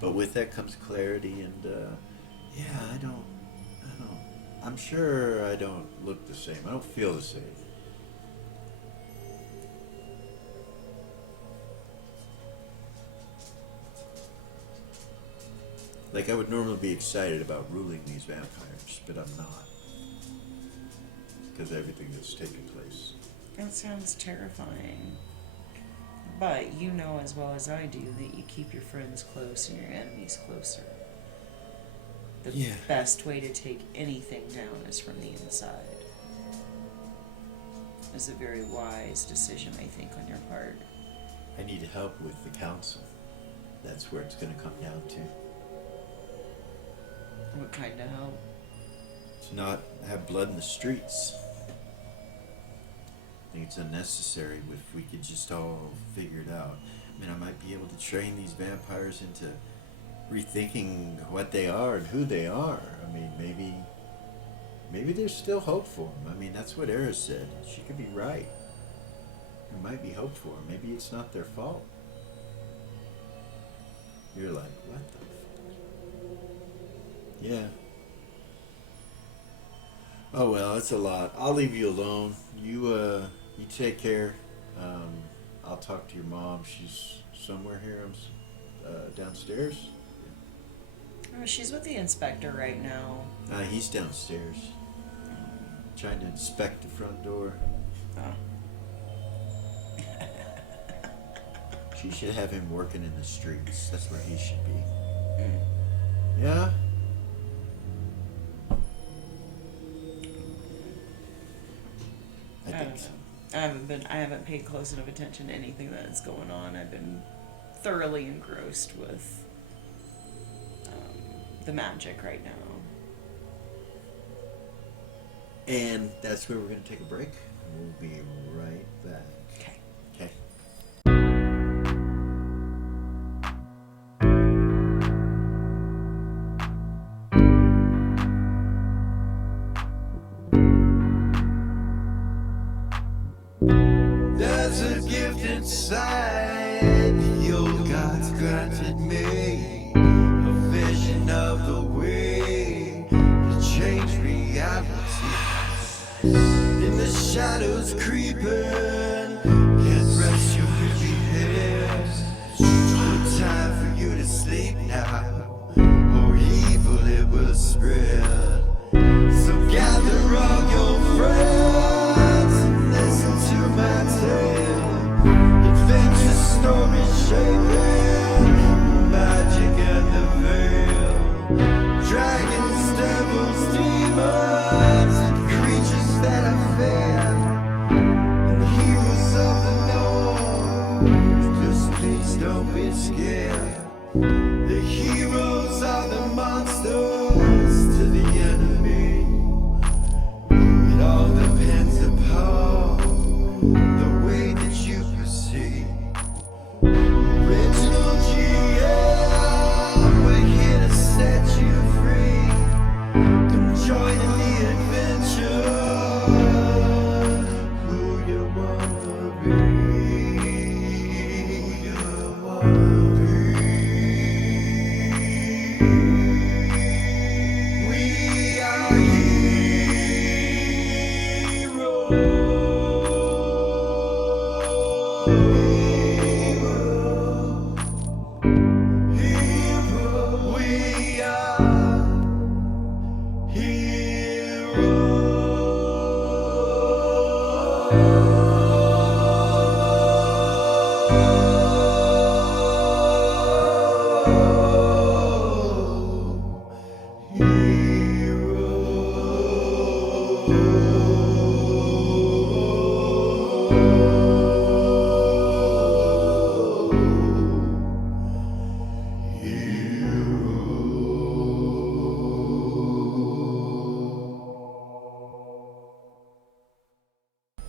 but with that comes clarity, and I'm sure I don't look the same. I don't feel the same. Like, I would normally be excited about ruling these vampires, but I'm not. Because of everything that's taken place. That sounds terrifying. But you know as well as I do that you keep your friends close and your enemies closer. The Yeah. best way to take anything down is from the inside. It's a very wise decision, I think, on your part. I need help with the council. That's where it's going to come down to. What kind of help? To not have blood in the streets. I think it's unnecessary if we could just all figure it out. I mean, I might be able to train these vampires into rethinking what they are and who they are. I mean, maybe there's still hope for them. I mean, that's what Eris said. She could be right. There might be hope for them. Maybe it's not their fault. You're like, what the fuck? Yeah. Oh well, it's a lot. I'll leave you alone. You take care. I'll talk to your mom. She's somewhere here. Downstairs. Oh, she's with the inspector right now. He's downstairs. Trying to inspect the front door. Oh. She should have him working in the streets. That's where he should be. Mm. Yeah? I I think don't so. know. I haven't paid close enough attention to anything that's going on. I've been thoroughly engrossed with the magic right now. And that's where we're going to take a break. We'll be right back. Okay. Okay. There's a gift inside the old gods granted me, a vision of the way to change reality. In the shadows creeping, can't rest your weary head. No time for you to sleep now, or evil it will spread. So gather all your friends and listen to my tale. Adventure story shaping magic and the veil. Dragons, devils, demons, and creatures that I fear, and heroes of the north. Just please don't be scared. The heroes are the monsters to the enemy. It all depends upon the way that you proceed. Original GM, we're here to set you free. Come join in the adventure. Who you wanna be? Who you wanna be? We are heroes. We are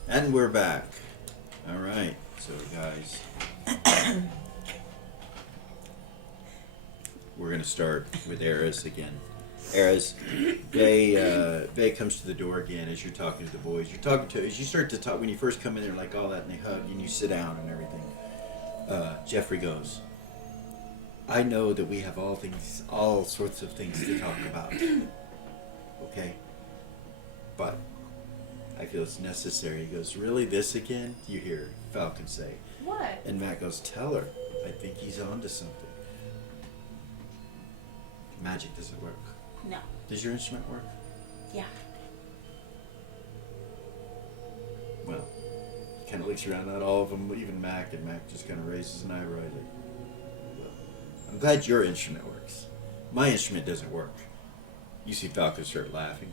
And we're back. All right, so guys, we're gonna start with Eris again. Eris, Vay comes to the door again as you're talking to the boys. You're talking to as you start to talk when you first come in there like all that, and they hug and you sit down and everything. Jeffrey goes, I know that we have all sorts of things to talk about. Okay, but I feel it's necessary. He goes, really, this again? You hear Falcon say. What? And Matt goes, tell her. I think he's onto something. Magic doesn't work. No. Does your instrument work? Yeah. Well, he kind of looks around, not all of them, even Mac, and Mac just kind of raises an eyebrow. Like, well, I'm glad your instrument works. My instrument doesn't work. You see Falcon start laughing.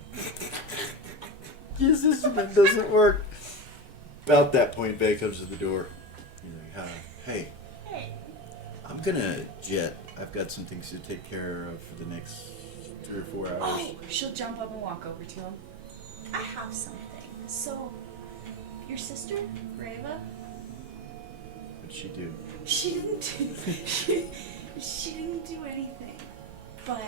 His instrument doesn't work. About that point, Bay comes to the door. He's like, hey, Hey. I'm gonna jet. I've got some things to take care of for the next 3 or 4 hours. Oh, she'll jump up and walk over to him. I have something. So, your sister, Reva, What'd she do? she didn't do she didn't do anything. But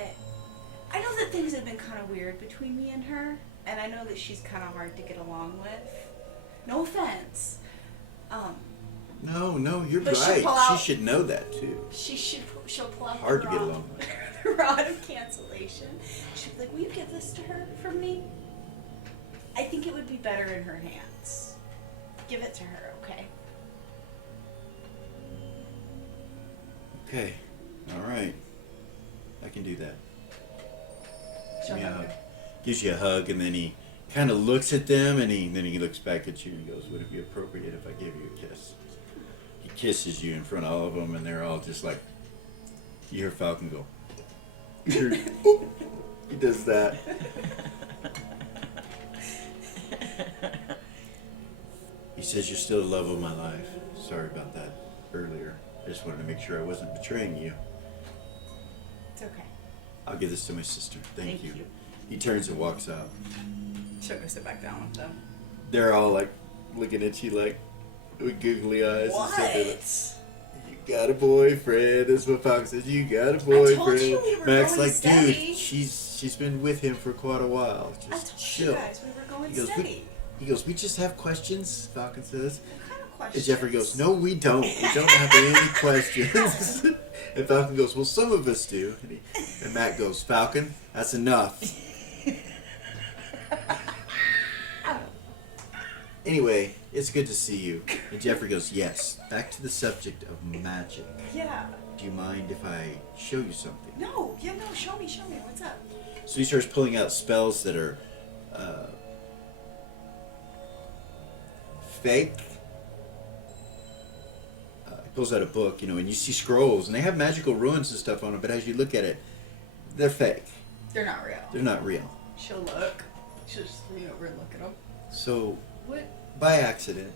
I know that things have been kind of weird between me and her, and I know that she's kind of hard to get along with. No offense. No, you're But she'll right. pull out- She should know that too. She'll pull out Hard the to get rod- along with. the rod of cancellation. She'll be like, "Will you give this to her from me?" I think it would be better in her hands. Give it to her, okay? Okay, all right. I can do that. She'll Yeah. hug her. Gives you a hug, and then he kind of looks at them, and then he looks back at you and goes, "Would it be appropriate if I gave you a kiss?" He kisses you in front of all of them, and they're all just like, you hear Falcon go. He does that. He says, "You're still the love of my life. Sorry about that earlier. I just wanted to make sure I wasn't betraying you. It's okay. I'll give this to my sister. Thank Thank you. He turns and walks out. She'll go sit back down with them. They're all like looking at you like with googly eyes. What? And stuff. They're like, "You got a boyfriend." That's what Fox says. "You got a told boyfriend." you we were Mac's going like, steady. "Dude, she's been with him for quite a while. I Just told chill." you guys we were going He goes, steady. He goes, "We just have questions." Falcon says. What kind of And questions? Jeffrey goes, "No, we don't. We don't have any questions." And Falcon goes, "Well, some of us do." And Mac goes, "Falcon, that's enough." Anyway, it's good to see you. And Jeffrey goes, "Yes, back to the subject of magic. Yeah. Do you mind if I show you something?" No. Yeah, no. Show me. What's up? So he starts pulling out spells that are fake. He pulls out a book, and you see scrolls, and they have magical runes and stuff on them, but as you look at it, they're fake. They're not real. They're not real. She'll look. She'll just lean over and look at them. So, What? by accident,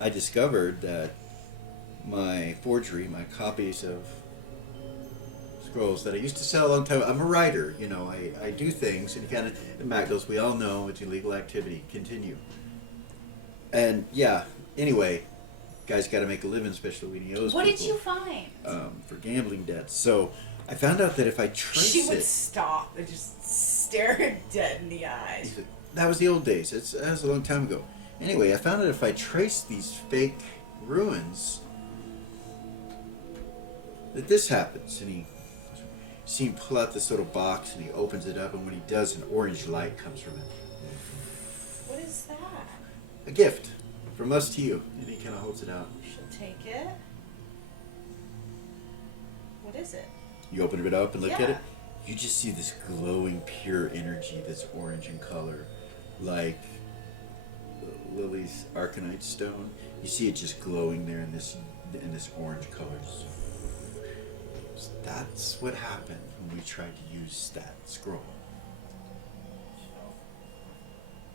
I discovered that my forgery, my copies of scrolls that I used to sell a long time. I'm a writer, I do things, and and Matt goes, "We all know it's illegal activity. Continue." And yeah, anyway, guy's got to make a living, especially when he owes What did people, you find? for gambling debts. So I found out that if I trace She would it, stop and just stare him dead in the eyes. that was the old days. That was a long time ago. Anyway, I found out if I trace these fake ruins, that this happens. And you see him pull out this little box, and he opens it up, and when he does, an orange light comes from it. What is that? A gift from us to you. And he kind of holds it out. She'll take it. What is it? You open it up and look at Yeah. it. You just see this glowing, pure energy that's orange in color, like Lily's Arcanite stone. You see it just glowing there in this orange color. So that's what happened when we tried to use that scroll.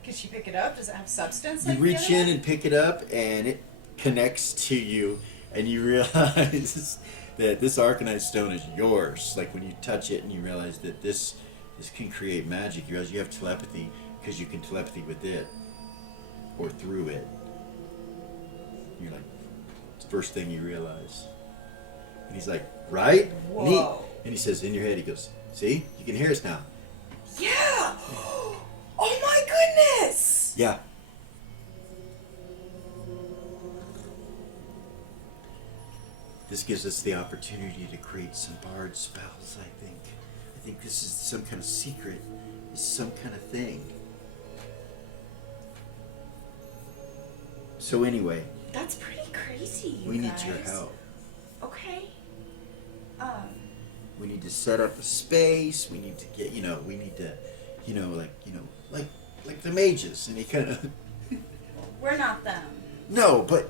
Could she pick it up? Does it have substance? You like the reach other in one? and pick it up, and it connects to you, and you realize that this Arcanite stone is yours. Like when you touch it and you realize that this can create magic, you realize you have telepathy because you can telepathy with it or through it. You're like, it's the first thing you realize. And he's like, "Right? Whoa. Neat." And he says, in your head, he goes, "See? You can hear us now." Yeah! Oh my goodness! Yeah. This gives us the opportunity to create some bard spells, I think. I think this is some kind of secret. It's some kind of thing. So anyway, That's pretty crazy, you we guys. need your help. Okay. We need to set up a space. We need to get, like the mages. And he kind of, We're not them. no, but,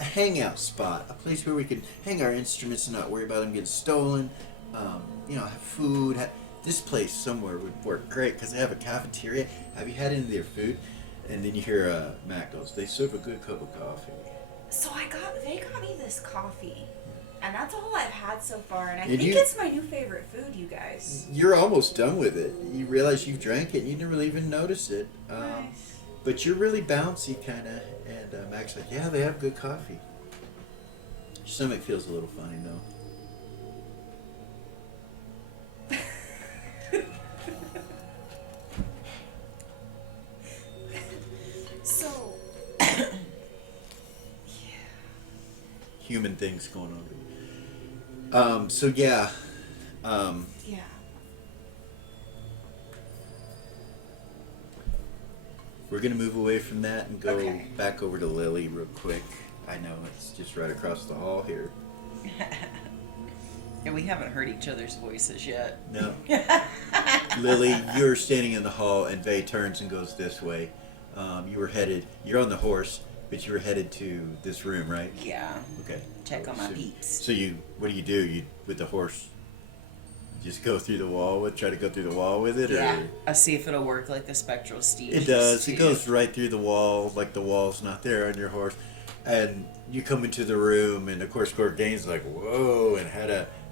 a hangout spot, a place where we can hang our instruments and not worry about them getting stolen. Have food. This place somewhere would work great because they have a cafeteria. Have you had any of their food? And then you hear Matt goes, they serve a good cup of coffee. So they got me this coffee, and that's all I've had so far. And I And think you- it's my new favorite food, you guys. You're almost done with it. You realize you've drank it and you didn't really even notice it. Nice. But you're really bouncy, kind of. And Mac's like, yeah, they have good coffee. Your stomach feels a little funny, though. So, Human things going on. So, yeah. yeah. We're going to move away from that and go Okay. back over to Lily real quick. I know, it's just right across the hall here. And we haven't heard each other's voices yet. No. Lily, you're standing in the hall, and Vay turns and goes this way. You're on the horse, but you were headed to this room, right? Yeah. Okay. Check on my peeps. So what do? You, with the horse, just go through the wall try to go through the wall with it? Yeah. Or? I'll see if it'll work like the spectral steed. It does. It used goes to. right through the wall, like the wall's not there on your horse. And you come into the room, and of course, Gorgain's like, whoa, and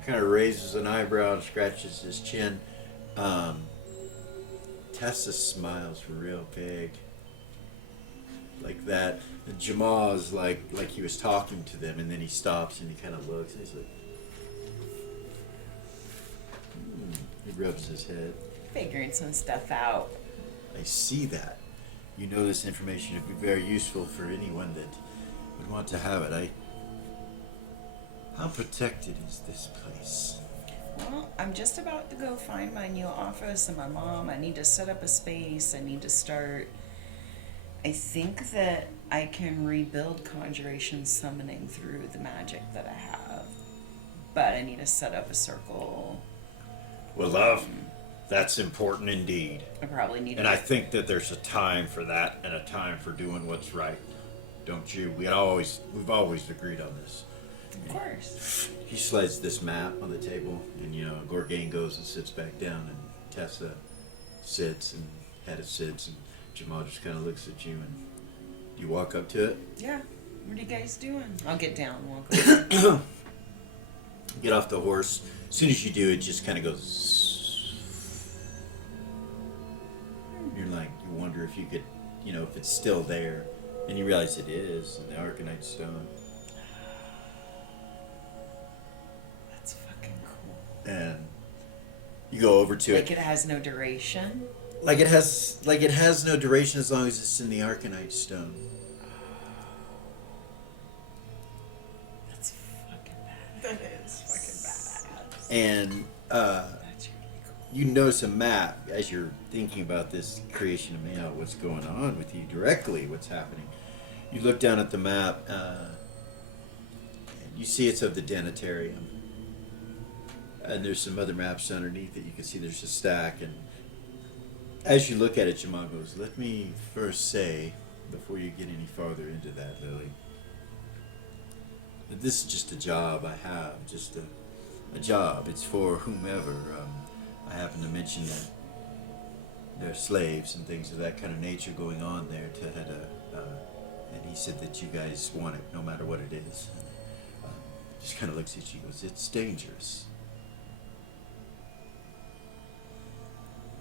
kind of raises an eyebrow and scratches his chin. Tessa smiles real big. Like that. And Jamal's like he was talking to them, and then he stops and he kind of looks, and he's like, he rubs his head. Figuring some stuff out. I see that. You know this information would be very useful for anyone that would want to have it. How protected is this place? Well, I'm just about to go find my new office and my mom. I need to set up a space. I need to start. I think that I can rebuild conjuration summoning through the magic that I have. But I need to set up a circle. Well, love, that's important indeed. I probably need And I think that there's a time for that and a time for doing what's right. Don't you? We've always agreed on this. Of course. He slides this map on the table, and Gorgain goes and sits back down, and Tessa sits, and Hedda sits, and Jamal just kind of looks at you, and you walk up to it. Yeah. What are you guys doing? I'll get down and walk over. Get off the horse. As soon as you do, it just kind of goes. You're like, you wonder if you could, if it's still there, and you realize it is in the Arcanite stone. That's fucking cool. And you go over to Like it. it has no duration. Like it has no duration as long as it's in the Arcanite stone. That's fucking bad. That is fucking badass. And That's really cool. you notice a map as you're thinking about this creation of Maya, what's going on with you directly, what's happening. You look down at the map, and you see it's of the Denatarium. And there's some other maps underneath it. You can see there's a stack. And as you look at it, Jamal goes, let me first say, before you get any farther into that, Lily, that this is just a job I have, just a job. It's for whomever. I happen to mention that there are slaves and things of that kind of nature going on there to Hedda, and he said that you guys want it no matter what it is. And, just kind of looks at you and goes, it's dangerous.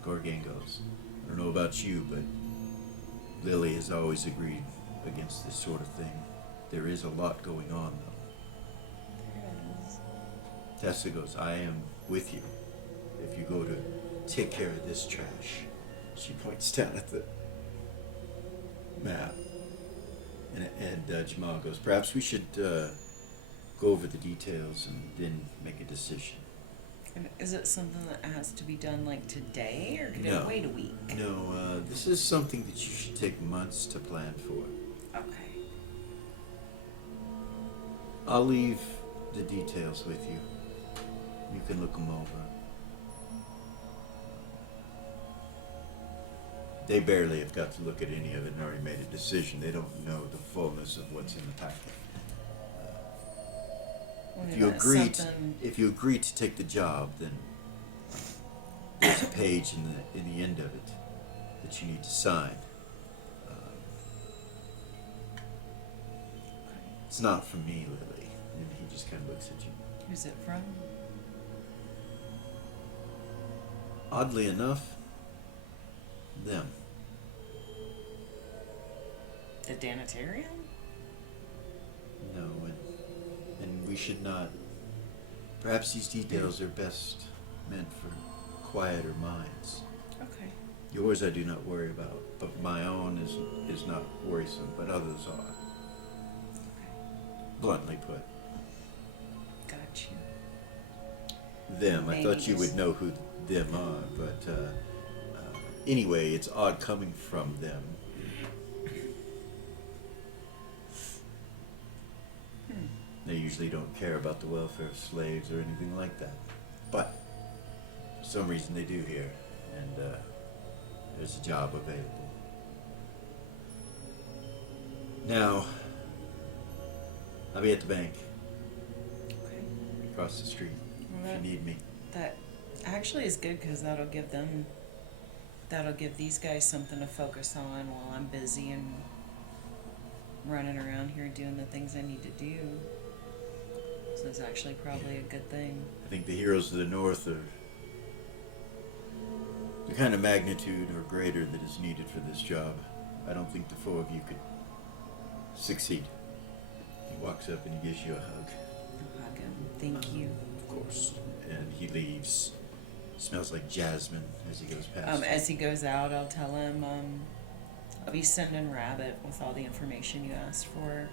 Gorgain goes, I don't know about you, but Lily has always agreed against this sort of thing. There is a lot going on, though. There it is. Tessa goes, I am with you if you go to take care of this trash. She points down at the map. And Jamal goes, perhaps we should go over the details and then make a decision. And is it something that has to be done like today, or could No. it wait a week? No, this is something that you should take months to plan for. Okay. I'll leave the details with you. You can look them over. They barely have got to look at any of it and already made a decision. They don't know the fullness of what's in the packet. If you agree, if you agree to take the job, then there's a page in the end of it that you need to sign. It's not from me, Lily. And he just kind of looks at you. Who's it from? Oddly enough, them. The Danitarium? No, and we should not. Perhaps these details are best meant for quieter minds. Okay. Yours I do not worry about, but my own is not worrisome, but others are. Bluntly put. Got you. Them. I thought you Maybe. would know who them are, but anyway, it's odd coming from them. They usually don't care about the welfare of slaves or anything like that. But for some reason they do here, and there's a job available. Now, I'll be at the bank Okay. across the street Well, if you need me. that actually is good because that'll give these guys something to focus on while I'm busy and running around here doing the things I need to do. So it's actually probably a good thing. I think the heroes of the North are the kind of magnitude or greater that is needed for this job. I don't think the four of you could succeed. He walks up and he gives you a hug. Hug him. Thank you. Of course. And he leaves. Smells like jasmine as he goes past. As he goes out, I'll tell him I'll be sending Rabbit with all the information you asked for.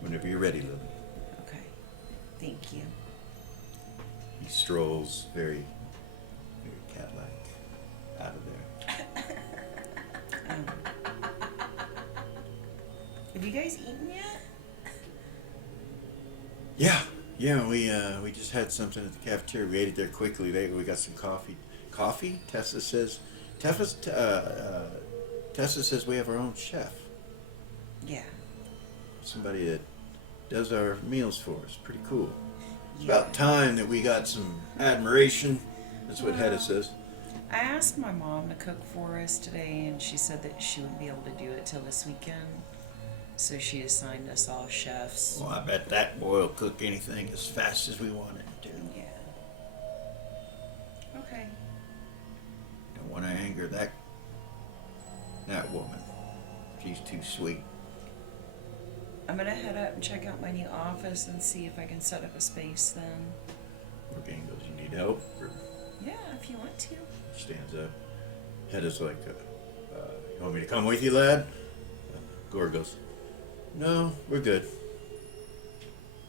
Whenever you're ready, Lily. Okay. Thank you. He strolls very, very cat-like out of there. Have you guys eaten yet? Yeah, we just had something at the cafeteria. We ate it there quickly. We got some coffee. Coffee? Tessa says we have our own chef. Yeah. Somebody that does our meals for us. Pretty cool. It's Yeah. about time that we got some admiration. That's what Hedda says. I asked my mom to cook for us today, and she said that she wouldn't be able to do it till this weekend. So she assigned us all chefs. Well, I bet that boy will cook anything as fast as we want it to. Yeah. Okay. Don't want to anger that woman. She's too sweet. I'm gonna head up and check out my new office and see if I can set up a space then. Morgan goes, you need help? Or Yeah, if you want to. stands up. Hedda's like, you want me to come with you, lad? Gore goes, no, we're good.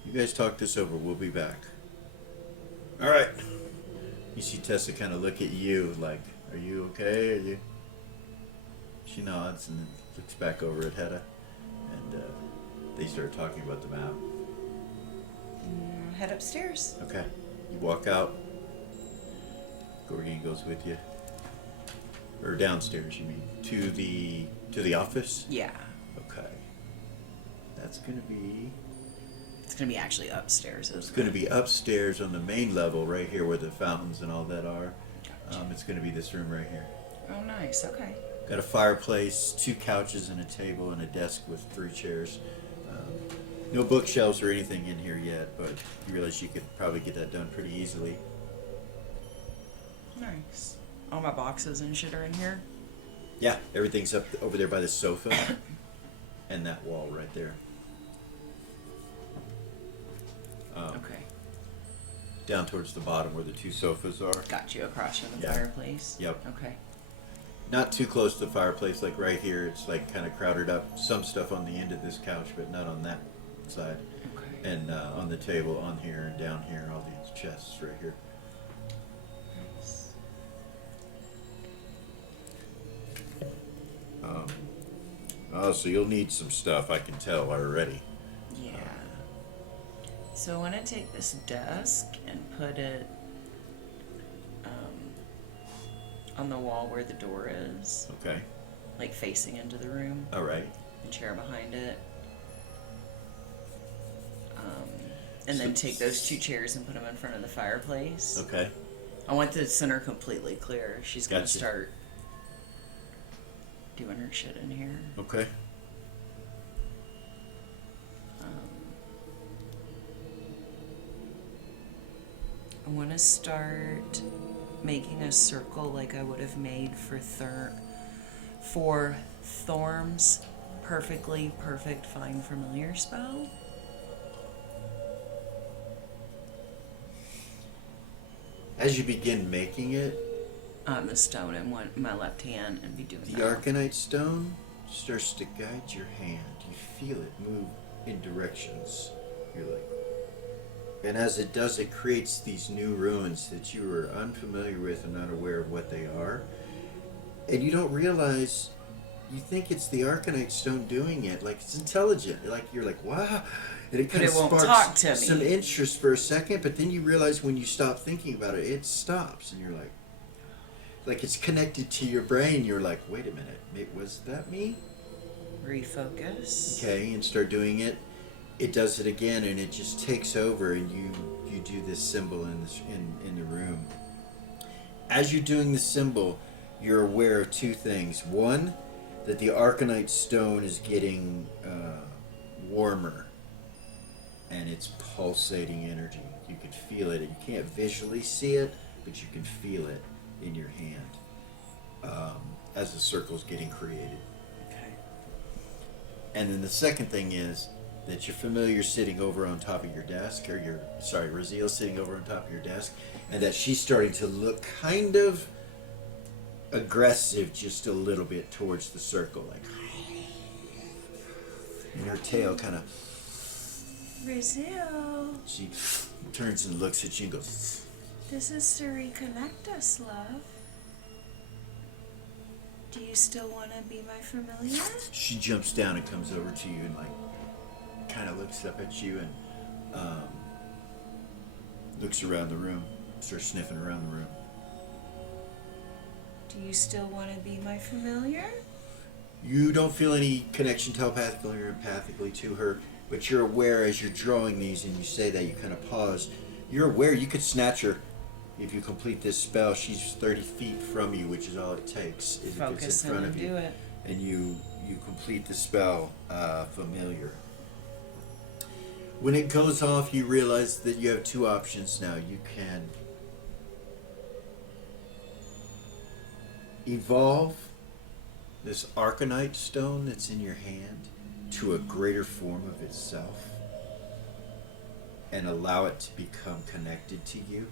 You guys talk this over. We'll be back. All right. You see Tessa kind of look at you like, are you okay? Are you? She nods and then looks back over at Hedda, and they start talking about the map. Head upstairs. Okay. You walk out. Gorgine goes with you. Or downstairs, you mean? To the office? Yeah. Okay. That's gonna be... It's gonna be actually upstairs. It's gonna be upstairs on the main level, right here where the fountains and all that are. Gotcha. It's gonna be this room right here. Oh, nice. Okay. Got a fireplace, 2 couches and a table and a desk with 3 chairs. No bookshelves or anything in here yet, but you realize you could probably get that done pretty easily. Nice. All my boxes and shit are in here. Yeah, everything's up over there by the sofa and that wall right there. Okay. Down towards the bottom where the 2 sofas are. Got you across from the Yeah. fireplace. Yep. Okay. Not too close to the fireplace, like right here. It's like kind of crowded up. Some stuff on the end of this couch, but not on that side. Okay. And on the table on here and down here, all these chests right here. Nice. Oh, so you'll need some stuff, I can tell already. Yeah. So I want to take this desk and put it on the wall where the door is, Okay. like facing into the room. All right. The chair behind it. And then take those 2 chairs and put them in front of the fireplace. Okay. I want the center completely clear. She's gonna Gotcha. start doing her shit in here. Okay. I want to start making a circle like I would have made for Thorm's perfectly perfect find familiar spell. As you begin making it, The stone in my left hand and be doing the that. Arcanite stone starts to guide your hand. You feel it move in directions. You're like, and as it does, it creates these new ruins that you are unfamiliar with and unaware of what they are. And you don't realize, you think it's the Arcanite stone doing it. Like, it's intelligent. Like, you're like, wow. And it kind But of it won't sparks talk to me. some interest for a second, but then you realize when you stop thinking about it, it stops. And you're like it's connected to your brain. You're like, wait a minute, was that me? Refocus. Okay, and start doing it. It does it again, and it just takes over, and you do this symbol in the room. As you're doing the symbol, you're aware of 2 things. One, that the Arcanite stone is getting warmer, and it's pulsating energy. You can feel it. You can't visually see it, but you can feel it in your hand as the circle's getting created. Okay. And then the second thing is that you're familiar sitting over on top of your desk, or Raziel sitting over on top of your desk, and that she's starting to look kind of aggressive just a little bit towards the circle, like, and her tail kind of, Brazil, she turns and looks at you and goes, this is to reconnect us, love. Do you still want to be my familiar? she jumps down and comes over to you and like kind of looks up at you and looks around the room, starts sniffing around the room. Do you still want to be my familiar? You don't feel any connection telepathically or empathically to her, but you're aware as you're drawing these and you say that, you kind of pause. You're aware you could snatch her if you complete this spell. She's 30 feet from you, which is all it takes. If Focus it's in in front and of you. do it. And you complete the spell, familiar. When it goes off, you realize that you have 2 options now. You can evolve this Arcanite stone that's in your hand to a greater form of itself and allow it to become connected to you,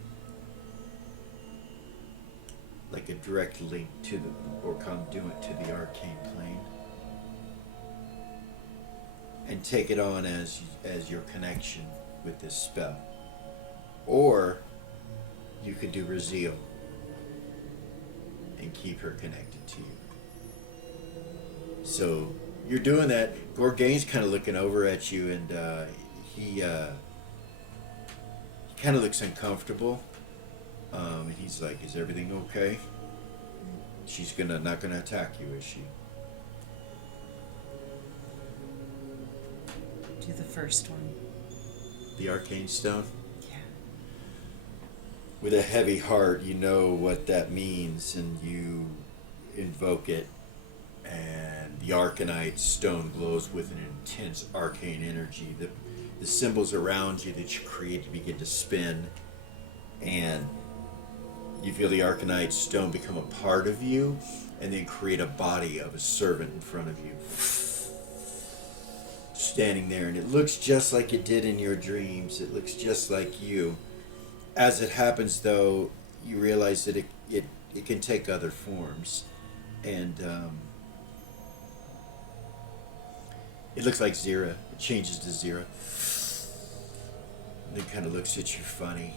like a direct link to the, or conduit to the arcane plane, and take it on as your connection with this spell. Or you could do Raziel and keep her connected to you. So you're doing that. Gorgain's kind of looking over at you, and he kind of looks uncomfortable. He's like, "Is everything okay?" She's not gonna attack you, is she? Do the first one. The arcane stone. Yeah. With a heavy heart, you know what that means, and you invoke it, and the Arcanite stone glows with an intense arcane energy. The symbols around you that you create begin to spin, and you feel the Arcanite stone become a part of you, and then create a body of a servant in front of you, standing there, and it looks just like it did in your dreams. It looks just like you. As it happens, though, you realize that it can take other forms, and it looks like Zira. It changes to Zira, and then kind of looks at you funny.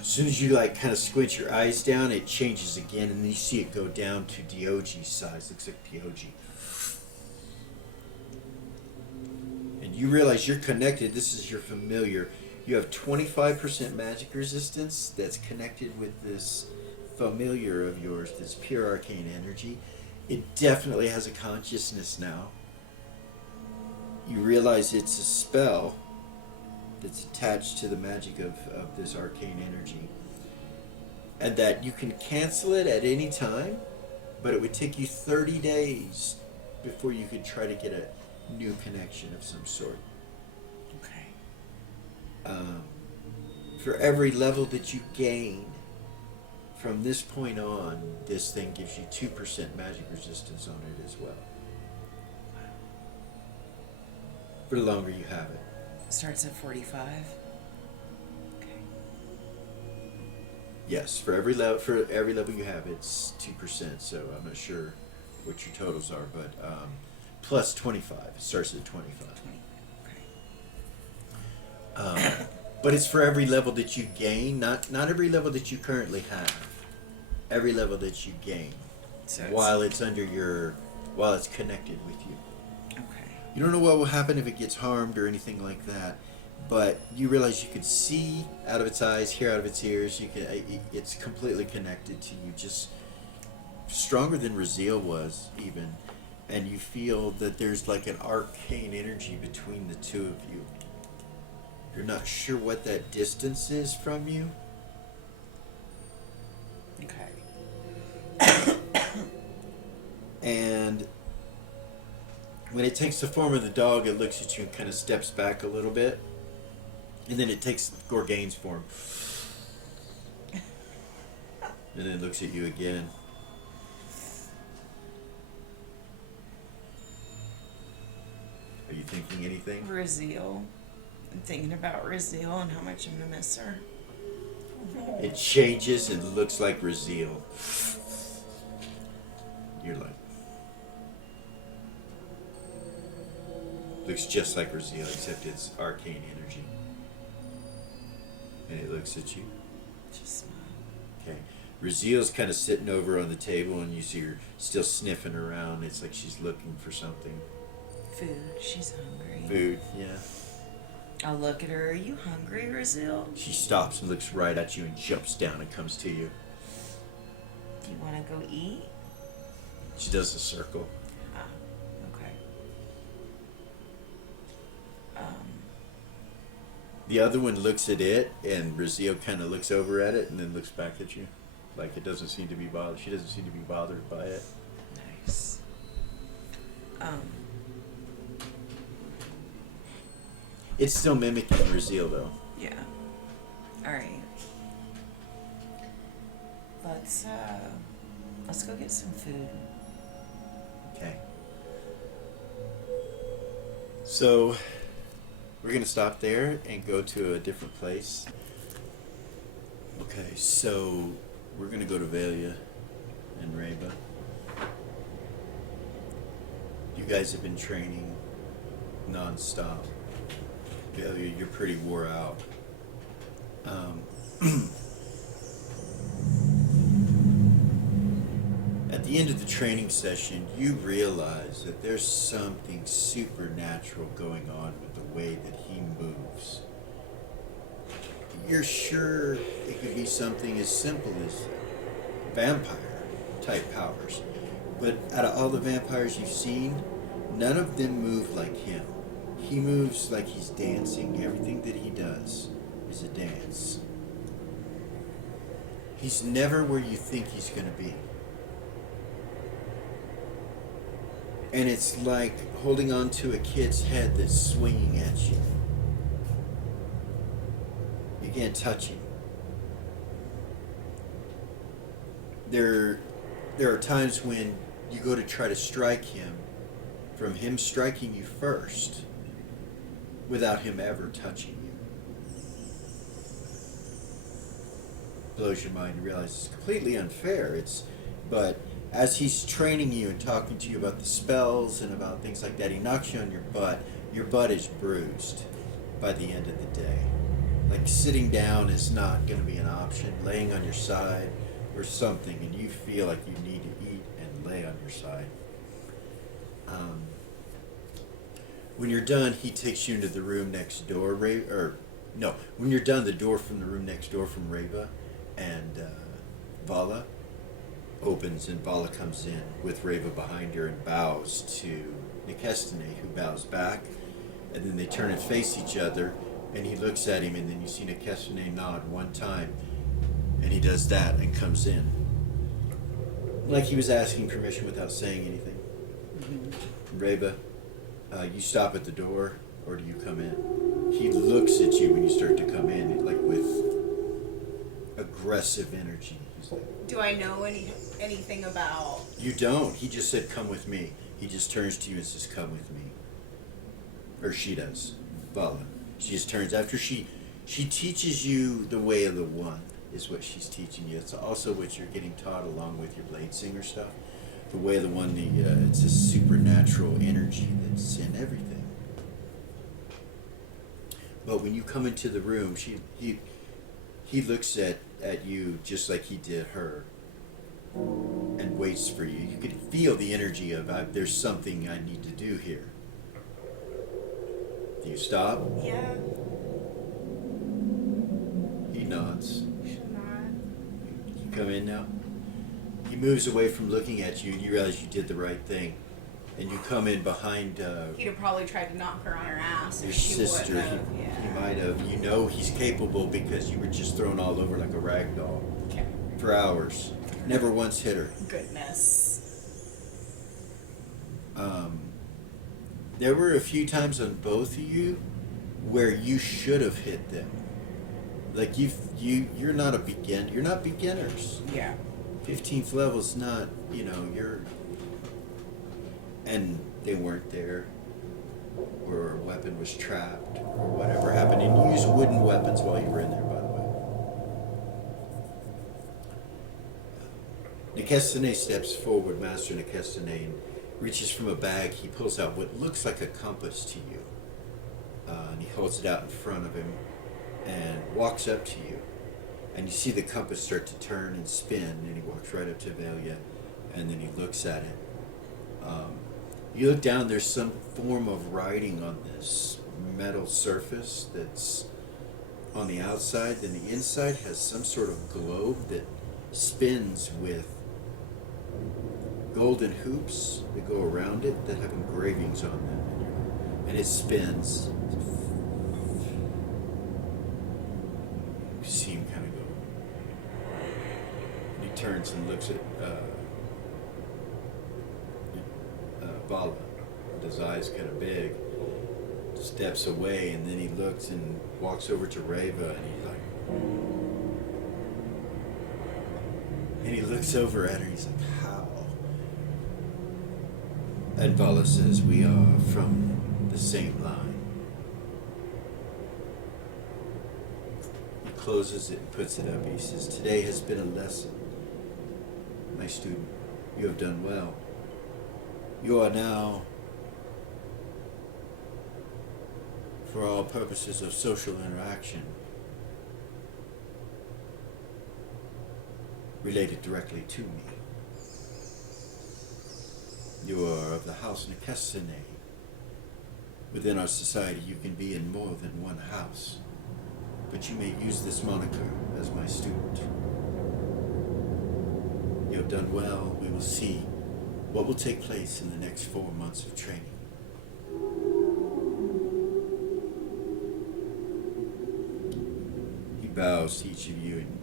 As soon as you kind of squint your eyes down, it changes again, and then you see it go down to Dioge's size. Looks like Dioge. And you realize you're connected. This is your familiar. You have 25% magic resistance that's connected with this familiar of yours, this pure arcane energy. It definitely has a consciousness now. You realize it's a spell that's attached to the magic of this arcane energy. And that you can cancel it at any time, but it would take you 30 days before you could try to get a new connection of some sort. Okay. For every level that you gain from this point on, this thing gives you 2% magic resistance on it as well. For the longer you have it. Starts at 45. Okay. Yes, for every level you have, it's 2%. So I'm not sure what your totals are, but plus 25. It starts at 25. 20. Okay. But it's for every level that you gain, not every level that you currently have. Every level that you gain, So while it's connected with you. Okay. You don't know what will happen if it gets harmed or anything like that, but you realize you can see out of its eyes, hear out of its ears. You can. It's completely connected to you, just stronger than Raziel was even, and you feel that there's like an arcane energy between the two of you. You're not sure what that distance is from you. Okay. And when it takes the form of the dog, it looks at you and kind of steps back a little bit. And then it takes Gorgain's form. And then it looks at you again. Are you thinking anything? Raziel. I'm thinking about Raziel and how much I'm gonna miss her. It changes and looks like Raziel. You're like... Looks just like Raziel, except it's arcane energy. And it looks at you. Just smile. Okay. Raziel's kind of sitting over on the table, and you see her still sniffing around. It's like she's looking for something. Food. She's hungry. Food, yeah. I'll look at her. Are you hungry, Raziel? She stops and looks right at you and jumps down and comes to you. Do you want to go eat? She does a circle. Ah, okay. The other one looks at it, and Raziel kind of looks over at it and then looks back at you. Like it doesn't seem to be bothered. She doesn't seem to be bothered by it. Nice. It's still mimicking Raziel, though. Yeah. Alright. Let's go get some food. Okay. So, we're going to stop there and go to a different place. Okay, so we're going to go to Velia and Reba. You guys have been training non-stop. Velia, you're pretty wore out. At the end of the training session, you realize that there's something supernatural going on with the way that he moves. You're sure it could be something as simple as vampire type powers, but out of all the vampires you've seen, none of them move like him. He moves like he's dancing. Everything that he does is a dance. He's never where you think he's going to be. And it's like holding on to a kid's head that's swinging at you. You can't touch him. There are times when you go to try to strike him, from him striking you first, without him ever touching you. Blows your mind. You realize it's completely unfair. But as he's training you and talking to you about the spells and about things like that, he knocks you on your butt. Your butt is bruised by the end of the day. Like sitting down is not going to be an option. Laying on your side or something, and you feel like you need to eat and lay on your side. When you're done, he takes you into the room next door, when you're done, the door from the room next door from Reva and Vala opens, and Vala comes in with Reva behind her and bows to Nikestane, who bows back, and then they turn and face each other, and he looks at him, and then you see Nikestane nod one time, and he does that and comes in. Like he was asking permission without saying anything. Mm-hmm. Reva, you stop at the door, or do you come in? He looks at you when you start to come in, like with aggressive energy. He's like, Do I know anything about? you don't. He just said, come with me. He just turns to you and says, come with me. Or she does. Vala. She just turns. After she teaches you the way of the one, is what she's teaching you. It's also what you're getting taught along with your blade singer stuff. The way of the one, it's a supernatural energy that's in everything. But when you come into the room, he looks at you just like he did her, and waits for you. You can feel the energy of, there's something I need to do here. Do you stop? Yeah. He nods. Should not. You come in now. He moves away from looking at you, and you realize you did the right thing. And you come in behind He'd have probably tried to knock her on her ass your if she sister. wouldn't have. He Yeah. might have. You know he's capable because you were just thrown all over like a rag doll Okay. for hours. Never once hit her. Goodness. There were a few times on both of you where you should have hit them. Like you're not a begin. You're not beginners. Yeah. 15th level's not. You're. And they weren't there, or a weapon was trapped, or whatever happened. And you used wooden weapons while you were in there, by the way. Nikestane steps forward, Master Nikestane, and reaches from a bag. He pulls out what looks like a compass to you. And he holds it out in front of him and walks up to you. And you see the compass start to turn and spin, and he walks right up to Velia, and then he looks at it. You look down, there's some form of writing on this metal surface that's on the outside. Then the inside has some sort of globe that spins with golden hoops that go around it that have engravings on them. And it spins. You see him kind of go. And he turns and looks at Vala, with his eyes kind of big, steps away, and then he looks and walks over to Reva, and he's like, and he looks over at her, and he's like, how? And Vala says, we are from the same line. He closes it and puts it up. He says, today has been a lesson. My student, you have done well. You are now, for all purposes of social interaction, related directly to me. You are of the house Nikestane. Within our society, you can be in more than one house, but you may use this moniker as my student. You have done well. We will see what will take place in the next 4 months of training. He bows to each of you, and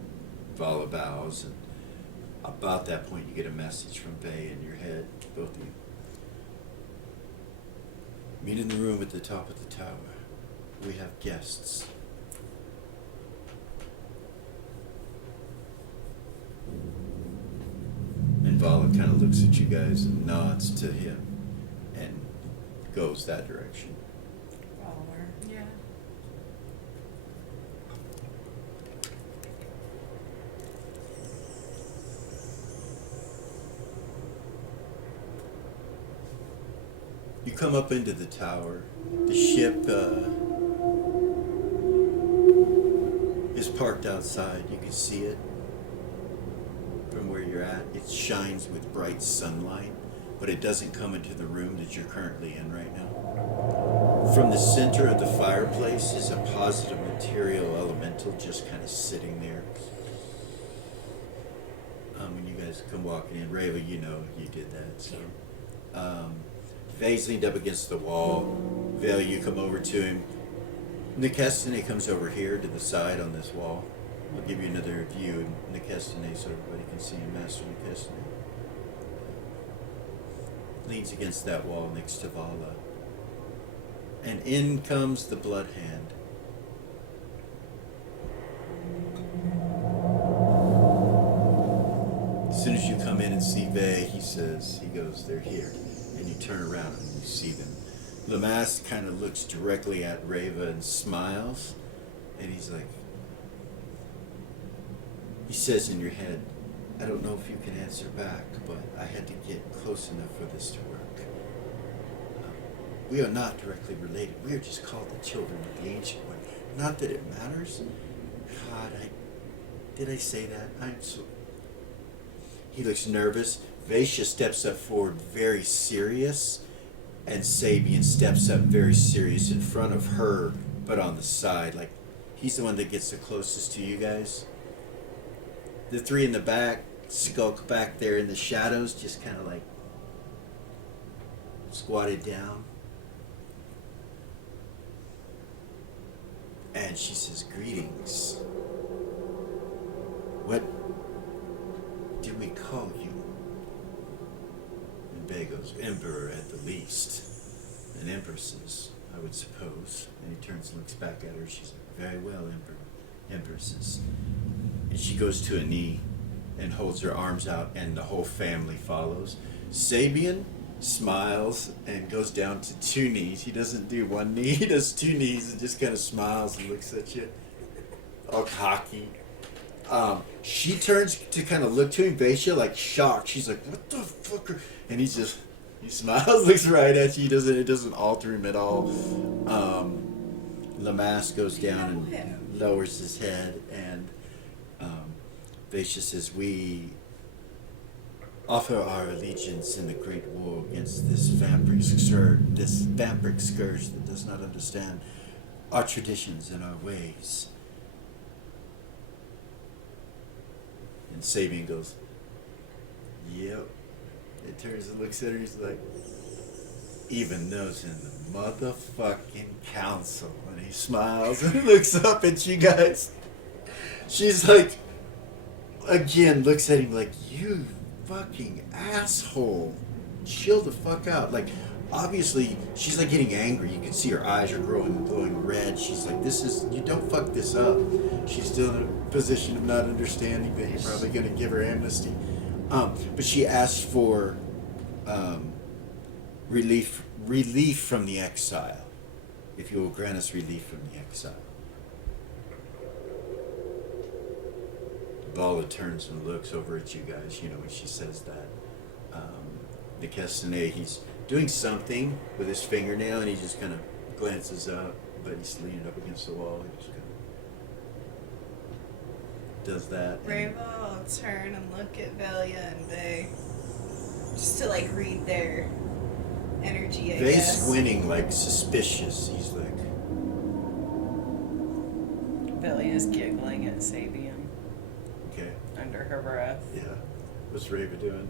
Vala bows, and about that point you get a message from Vey in your head, both of you. Meet in the room at the top of the tower. We have guests. And Vala kind of looks at you guys and nods to him and goes that direction. Follower. Yeah. You come up into the tower. The ship is parked outside. You can see it from where you're at. It shines with bright sunlight. but it doesn't come into the room that you're currently in right now. From the center of the fireplace is a positive material elemental just kind of sitting there. When you guys come walking in, Rava, you know you did that. So, Vay's leaned up against the wall. Vale, you come over to him. Nikestane comes over here to the side on this wall. I'll give you another view of Nikestane so everybody can see him. Master Nikestane leans against that wall next to Vala. And in comes the Blood Hand. As soon as you come in and see Vay, he goes, they're here. And you turn around and you see them. Lamass kind of looks directly at Rava and smiles. And he's like, he says in your head, I don't know if you can answer back, but I had to get close enough for this to work. We are not directly related. We are just called the children of the Ancient One. Not that it matters. God, did I say that? I'm so... He looks nervous. Vaishya steps up forward very serious, and Sabian steps up very serious in front of her, but on the side. Like, he's the one that gets the closest to you guys. The three in the back skulk back there in the shadows, just kind of like squatted down. And she says, greetings. What do we call you? And Bay goes, Emperor at the least. And Empresses, I would suppose. And he turns and looks back at her. She's like, very well, Emperor. Empresses. And she goes to a knee and holds her arms out, and the whole family follows. Sabian smiles and goes down to 2 knees. He doesn't do 1 knee, he does 2 knees and just kind of smiles and looks at you, all cocky. She turns to kind of look to him, Vaishya, like shocked. She's like, what the fuck? And he smiles, looks right at you. It doesn't alter him at all. Lamass goes down and lowers his head, and Vaishya says, we offer our allegiance in the great war against this vampiric scourge that does not understand our traditions and our ways. And Sabian goes, yep. It turns and looks at her, he's like, even those in the motherfucking council. And he smiles and looks up at you guys. She's like, again, looks at him like, you fucking asshole. Chill the fuck out. Like, obviously, she's like getting angry. You can see her eyes are glowing red. She's like, you don't fuck this up. She's still in a position of not understanding that you're probably going to give her amnesty. But she asked for relief from the exile. If you will grant us relief from the exile. Vala turns and looks over at you guys, when she says that. Nikestane, he's doing something with his fingernail, and he just kind of glances up, but he's leaning up against the wall. He just kind of does that. Rava will turn and look at Velia and Vay, just to read their energy, I Vay's guess. squinting suspicious. He's like... Billy is giggling at Sabian Okay. under her breath. Yeah. What's Rava doing?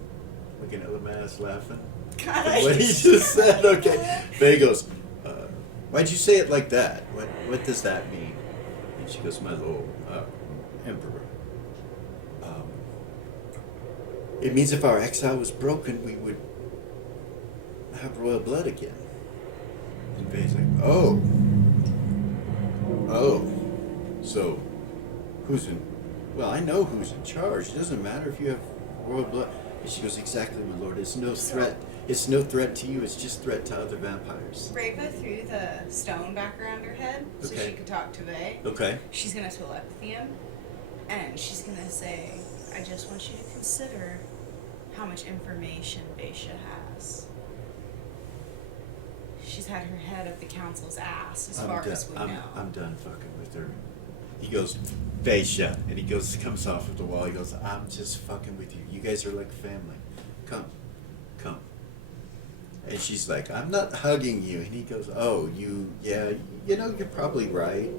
Looking at Lamass, laughing? God, What he just said? Okay. Vay goes, why'd you say it like that? What does that mean? And she goes, my lord, Emperor. It means if our exile was broken, we would have royal blood again. And Vay's like, oh. So, well, I know who's in charge. It doesn't matter if you have royal blood. And she goes, exactly, my lord. It's no threat. It's no threat to you. It's just threat to other vampires. Rava threw the stone back around her head so Okay. she could talk to Vay. Okay. She's going to telepathy him, and she's going to say, I just want you to consider how much information Vaishya has. She's had her head up the council's ass as far as we know. I'm done fucking with her. He goes, Vaishya, and he comes off of the wall. He goes, I'm just fucking with you. You guys are like family. Come. And she's like, I'm not hugging you. And he goes, oh, yeah, you know, you're probably right.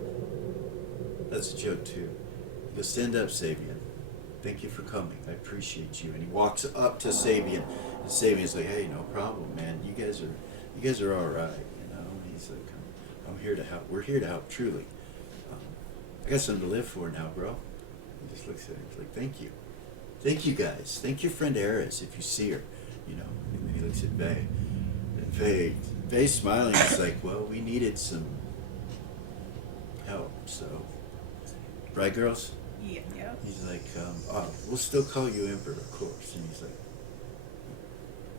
That's a joke too. He goes, stand up, Sabian. Thank you for coming. I appreciate you. And he walks up to Sabian, and Sabian's like, hey, no problem, man. You guys are all right. You know. And he's like, I'm here to help. We're here to help, truly. I got something to live for now, bro. He just looks at him. He's like, thank you guys. Thank your friend Eris if you see her. You know. And then he looks at Vay. And Vay's smiling. He's like, well, we needed some help, so. Right, girls? Yeah. He's like, we'll still call you Emperor, of course. And he's like,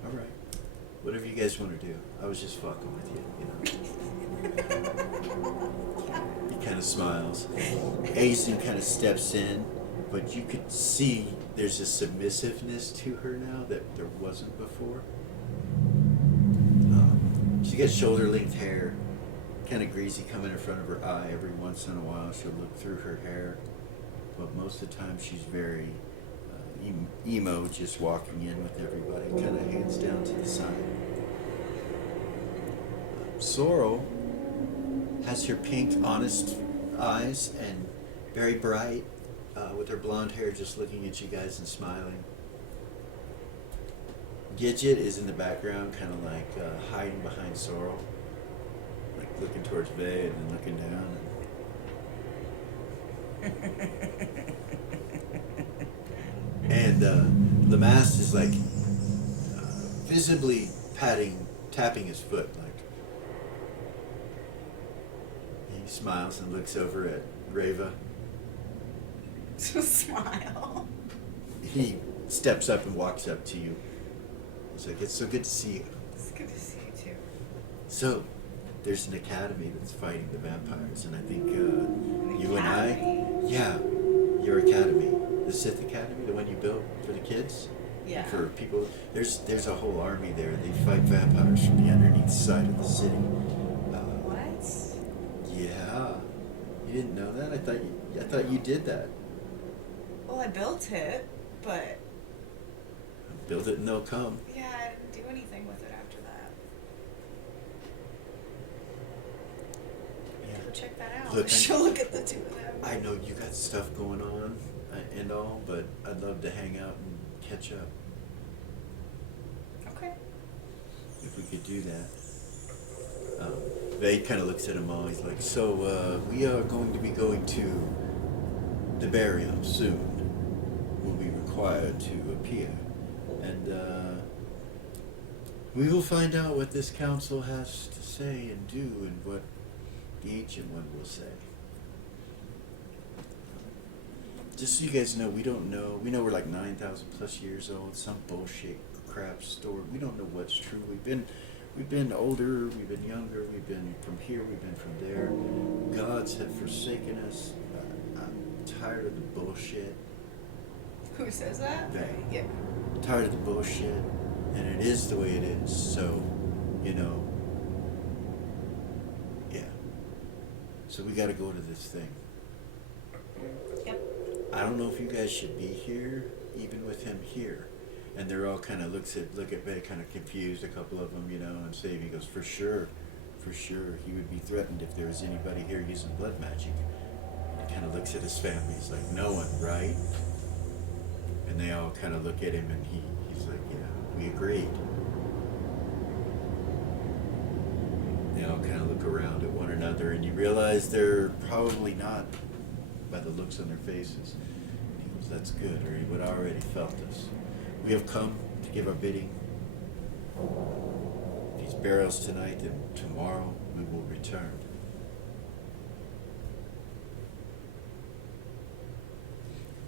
all right, whatever you guys want to do. I was just fucking with you, you know. He kind of smiles. Aizen kind of steps in, but you could see there's a submissiveness to her now that there wasn't before. She's got shoulder-length hair, kind of greasy coming in front of her eye. Every once in a while she'll look through her hair. But most of the time she's very emo, just walking in with everybody, kind of hands down to the side. Sorrel has her pink, honest eyes and very bright, with her blonde hair just looking at you guys and smiling. Gidget is in the background, kind of like hiding behind Sorrel, like looking towards Vay and then looking down. And Lamass is like visibly tapping his foot, like he smiles and looks over at Reva. Smile. He steps up and walks up to you. He's like, it's so good to see you. It's good to see you too. So, there's an academy that's fighting the vampires, and I think you and academy? Yeah, your academy, the Sith Academy, the one you built for the kids. Yeah. For people, there's a whole army there. They fight vampires from the underneath side of the city. What? Yeah, you didn't know that? I thought you did that. Well, I built it, but Build it and they'll come. yeah, I didn't do anything with it after that. Yeah. Go check that out. Look, She'll look at the two of them. I know you got stuff going on and all, but I'd love to hang out and catch up Okay. if we could do that. Vay kind of looks at them all. He's like, so we are going to be going to the burial soon. We'll be required to appear. And we will find out what this council has to say and do and what the Ancient One will say. Just so you guys know, we don't know. We know we're like 9,000 plus years old. Some bullshit crap story. We don't know what's true. We've been older. We've been younger. We've been from here. We've been from there. Gods have forsaken us. I'm tired of the bullshit. Who says that? Vay. Yeah. Tired of the bullshit, and it is the way it is. So, you know, yeah. So we got to go to this thing. Yep. I don't know if you guys should be here, even with him here. And they're all kind of look at Vay, kind of confused. A couple of them, you know. And Savy goes, for sure, he would be threatened if there was anybody here using blood magic. And he kind of looks at his family. He's like, no one, right? And they all kind of look at him, and he's like, yeah, we agreed. They all kind of look around at one another, and you realize they're probably not, by the looks on their faces. And he goes, that's good, or he would already felt us. We have come to give our bidding. These burials tonight, and tomorrow we will return.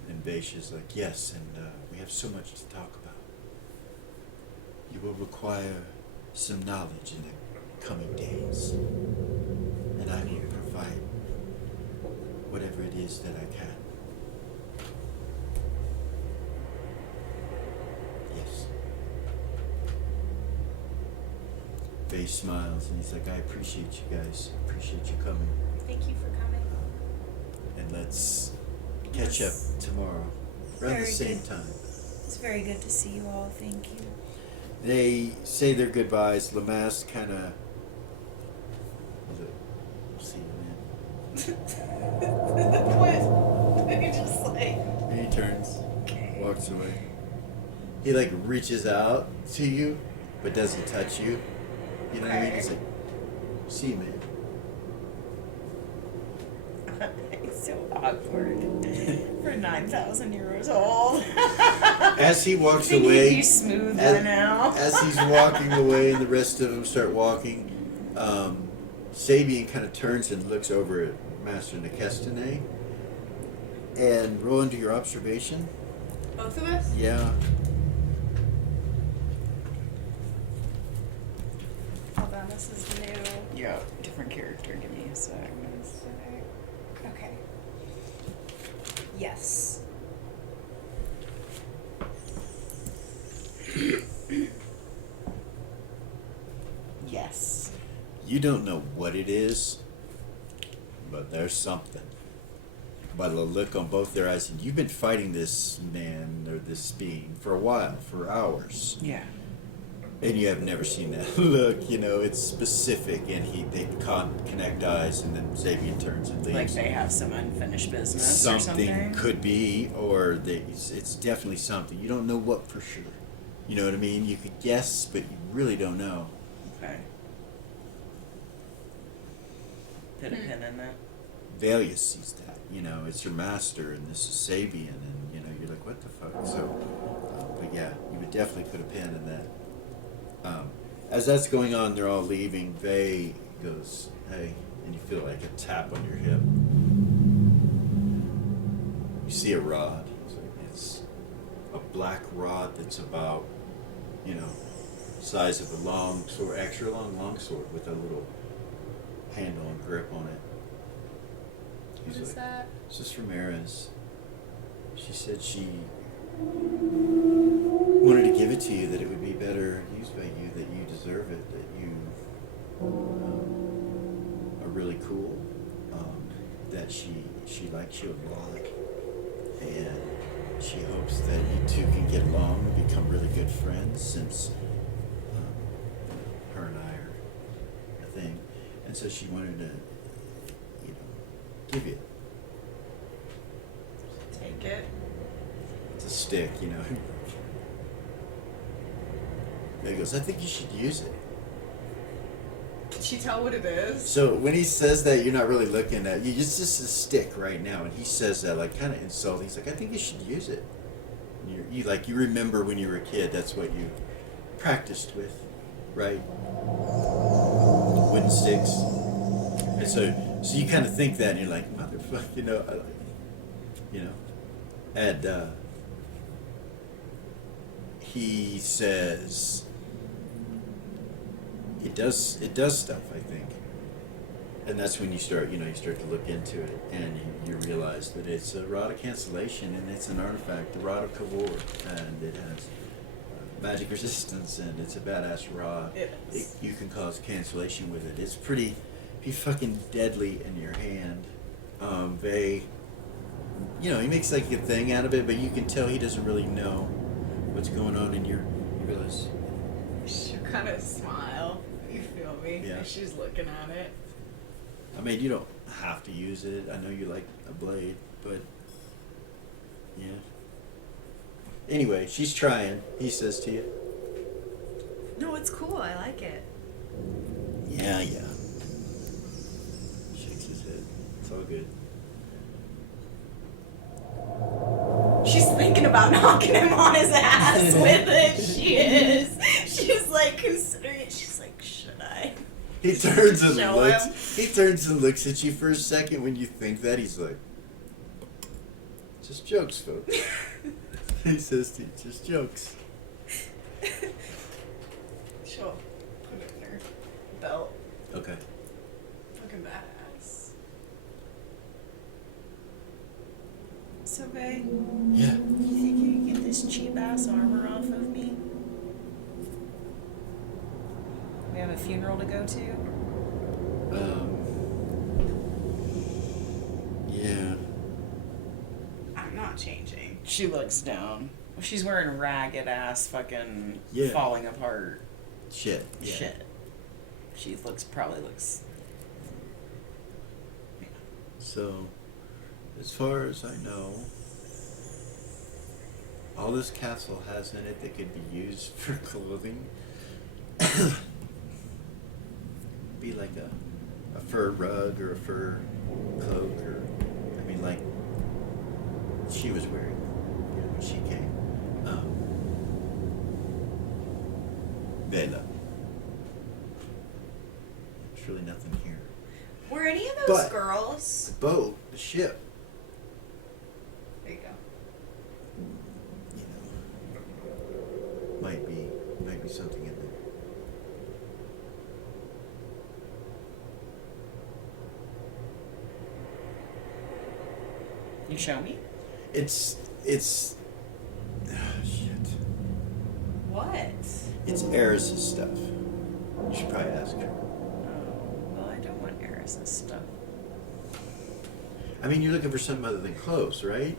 And Vaish's like, yes, and we have so much to talk about. You will require some knowledge in the coming days, and I will provide whatever it is that I can. Yes. Vaish smiles, and he's like, I appreciate you guys. Appreciate you coming. Thank you for coming. And let's catch up tomorrow, around the Very same good. time. It's very good to see you all. Thank you. They say their goodbyes. Lamass kind of. See you, What? You just like. man. He turns, Okay. walks away. He like reaches out to you, but doesn't touch you. You know what I mean? Okay. He's like, see you, man. It's so awkward for 9,000 years old. As he walks They away, need you smooth by as, now. as he's walking away and the rest of them start walking, Sabian kind of turns and looks over at Master Nekestane. And roll into your observation. Both of us? Yeah. Hold on, this is new. Yeah, different character. Give me a sec. Okay. Yes. Yes. You don't know what it is, but there's something. By the look on both their eyes, and you've been fighting this man or this being for a while, for hours, Yeah. and you have never seen that look. You know, it's specific, and they connect eyes, and then Sabian turns and leaves. Like they have some unfinished business or something. Something could be, or it's definitely something. You don't know what for sure. You know what I mean? You could guess, but you really don't know. Okay. Put a pin in that. Valia sees that. You know, it's your master, and this is Sabian, and you know, you're like, what the fuck? So, but yeah, you would definitely put a pin in that. As that's going on, they're all leaving. Vay goes, hey, and you feel like a tap on your hip. You see a rod. It's a black rod that's about, you know, size of a long sword, extra long sword with a little handle and grip on it. What He's is like, that? this is from Erez. She said she wanted to give it to you, that it would be better used by you, that you deserve it, that you are really cool, that she likes you a lot, and she hopes that you two can get along and become really good friends, since her and I are a thing. And so she wanted to, you know, give you. Take it. It's a stick, you know. And he goes, I think you should use it. Can she tell what it is? So when he says that, you're not really looking at you. It's just a stick right now, and he says that like kind of insulting. He's like, I think you should use it. And you remember when you were a kid. That's what you practiced with, right? Wooden sticks. And so you kind of think that, and you're like, motherfucker, you know, and he says it does stuff, I think. And that's when you start to look into it, and you realize that it's a rod of cancellation, and it's an artifact, the rod of Kavor, and it has magic resistance, and it's a badass rod. You can cause cancellation with it. It's pretty fucking deadly in your hand. He makes like a thing out of it, but you can tell he doesn't really know what's going on, and you realize. She'll kind of smile. You feel me? Yeah. As she's looking at it. I mean, you don't have to use it. I know you like a blade, but yeah. Anyway, she's trying. He says to you. No, it's cool. I like it. Yeah. Shakes his head. It's all good. She's thinking about knocking him on his ass with it. She is. She's like considering it. She's like, should I? He turns and Show looks. him. He turns and looks at you for a second. When you think that, he's like, "Just jokes, folks." He says to you, "Just jokes." She'll put it in her belt. Okay. Fucking badass. So, Vay, Yeah. you think you can get this cheap ass armor off of me? We have a funeral to go to. Yeah. I'm not changing. She looks down She's wearing ragged ass fucking Yeah. falling apart Shit. Yeah. shit. She probably looks. So, as far as I know, all this castle has in it that could be used for clothing be like a fur rug or a fur cloak, or I mean, like she was wearing when she came. Vela. There's really nothing here. Were any of those But- girls? The boat, the ship, There you go. you know, might be something in there. You show me? It's shit. What? It's Eris's stuff. You should probably ask her. Oh, well, I don't want Eris's stuff. I mean, you're looking for something other than clothes, right?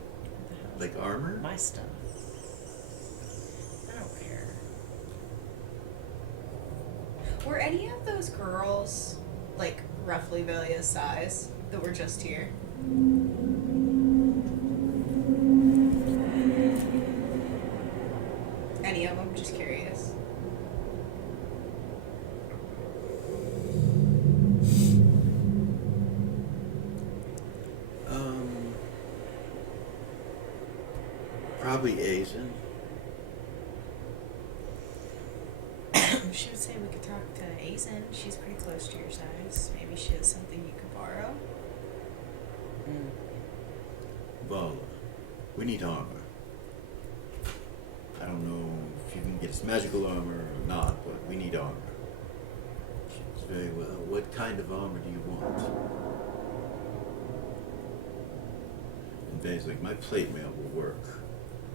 Like armor? My stuff. I don't care. Were any of those girls like roughly Velia's size that were just here? Any of them? Just curious. Probably Asian. She would say we could talk to Aizen. She's pretty close to your size. Maybe she has something you could borrow. Vala. We need armor. I don't know if you can get us magical armor or not, but we need armor. She's very well. What kind of armor do you want? And Vay's like, my plate mail will work.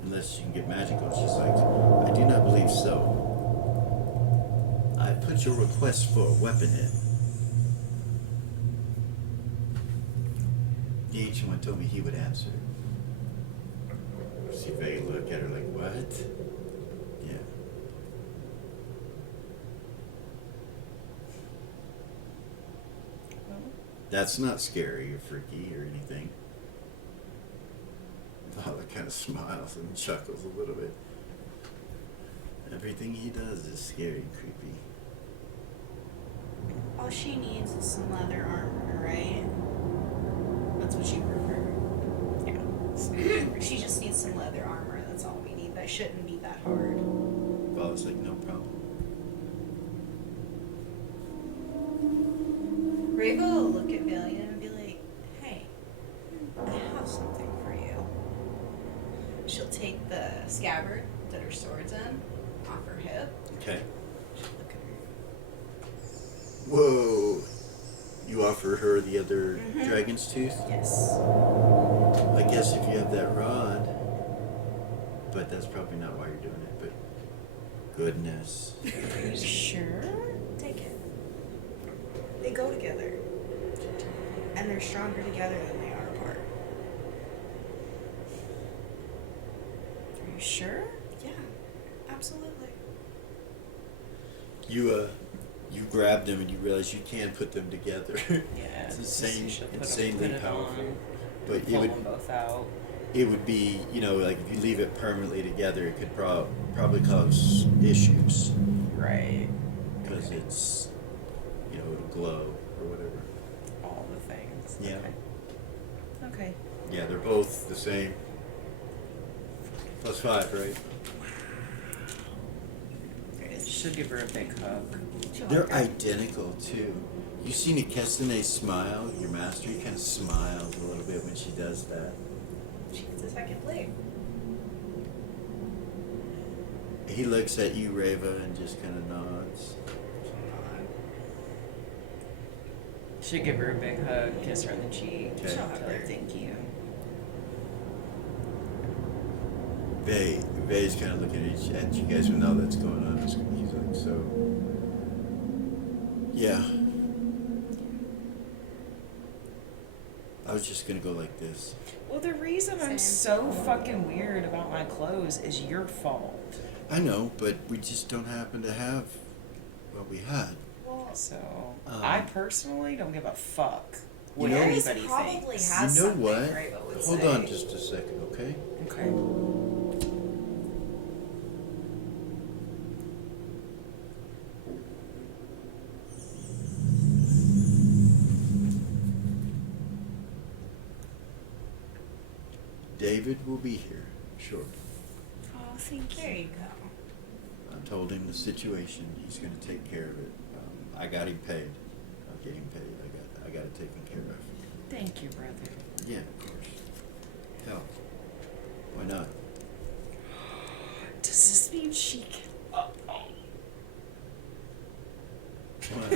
Unless you can get magical. She's like, I do not believe so. I put your request for a weapon in. The ancient one told me he would answer. See Vay look at her like, what? Yeah. Well, That's not scary or freaky or anything. Vala kind of smiles and chuckles a little bit. Everything he does is scary and creepy. All she needs is some leather armor, right? That's what she prefer. yeah. She just needs some leather armor. That's all we need. That shouldn't be that hard. Vala's like, no problem. Reva will look at Valia and be like, hey, I have something for you. She'll take the scabbard that her sword's in off her hip. Okay. She'll look at her. Whoa. You offer her the other Mhm. dragon's tooth? Yes. I guess if you have that rod. But that's probably not why you're doing it, but goodness. Sure. Take it. They go together. And they're stronger together than they are apart. Are you sure? Yeah, absolutely. You grab them and you realize you can put them together. Yeah. It's just insane, you should insanely put it powerful. on, But it pull would them both out. it would be, you know, like if you leave it permanently together, it could probably cause issues Right. because Okay. it's, you know, it'll glow or whatever. All the things. Yeah. Okay. Okay. Yeah, they're both the same. +5, right? Should give her a big hug. They're identical too. You see Nikesune smile, your master, he kind of smiles a little bit when she does that. She gets a second plate. He looks at you, Reva, and just kind of nods. Should give her a big hug, kiss her on the cheek, Okay. tell her thank you. Vay's kind of looking at you guys when all that's going on. He's like, so, yeah. I was just gonna go like this. Well, the reason I'm Same. so fucking weird about my clothes is your fault. I know, but we just don't happen to have what we had. Well, So, I personally don't give a fuck what know- Aries anybody probably thinks. has You know something, what? Rainbow would Hold say. on just a second, okay? Okay. David will be here shortly. Oh, thank you. There you go. I told him the situation. He's going to take care of it. I got him paid. I'll get him paid. I got it taken care of. Thank you, brother. Yeah, of course. Hell, why not? Does this mean she can... What?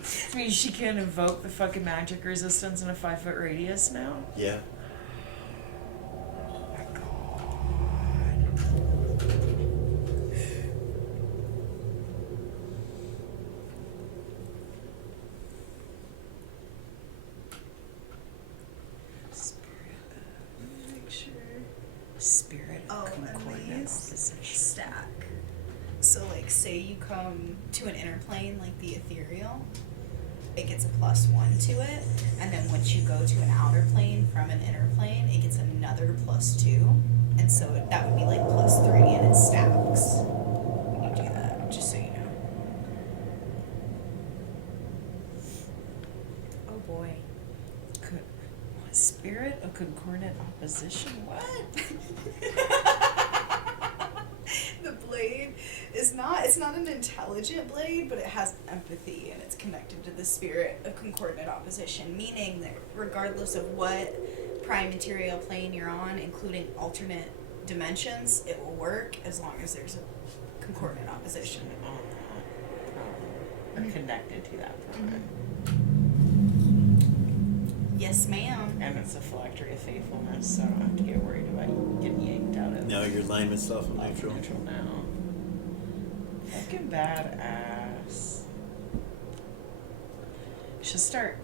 This means she can invoke the fucking magic resistance in a 5-foot radius now? Yeah. Oh my god. Make sure. Spirit Oh, of and concordant these opposition. stack. So, like, say you come to an inner plane, like the ethereal, it gets a +1 to it, and then once you go to an outer plane from an inner plane, it gets another +2, and so that would be like +3, and it stacks when you do that. Just so you know. Oh boy. What? Spirit of concordant opposition? What? The blade is not—it's not an intelligent blade, but it has empathy and it's connected to the spirit of concordant opposition, meaning that regardless of what prime material plane you're on, including alternate dimensions, it will work as long as there's a concordant opposition. I'm connected to that planet. Yes, ma'am. And it's a phylactery of faithfulness, so I don't have to get worried about getting yanked out of Now your alignment's off of neutral. neutral now. Fucking badass. She'll start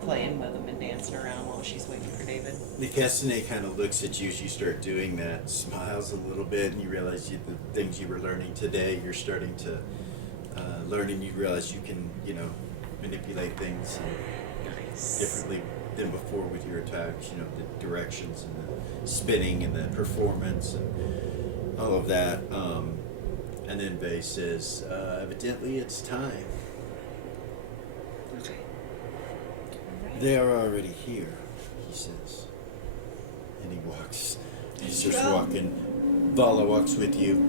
playing with him and dancing around while she's waiting for David. Nicastine kind of looks at you as you start doing that, smiles a little bit, and you realize the things you were learning today, you're starting to learn, and you realize you can, manipulate things Nice. differently than before with your attacks, the directions and the spinning and the performance and all of that. And then Vay says, evidently it's time. Okay. They are already here, he says. And he walks. He starts Go. walking. Vala walks with you.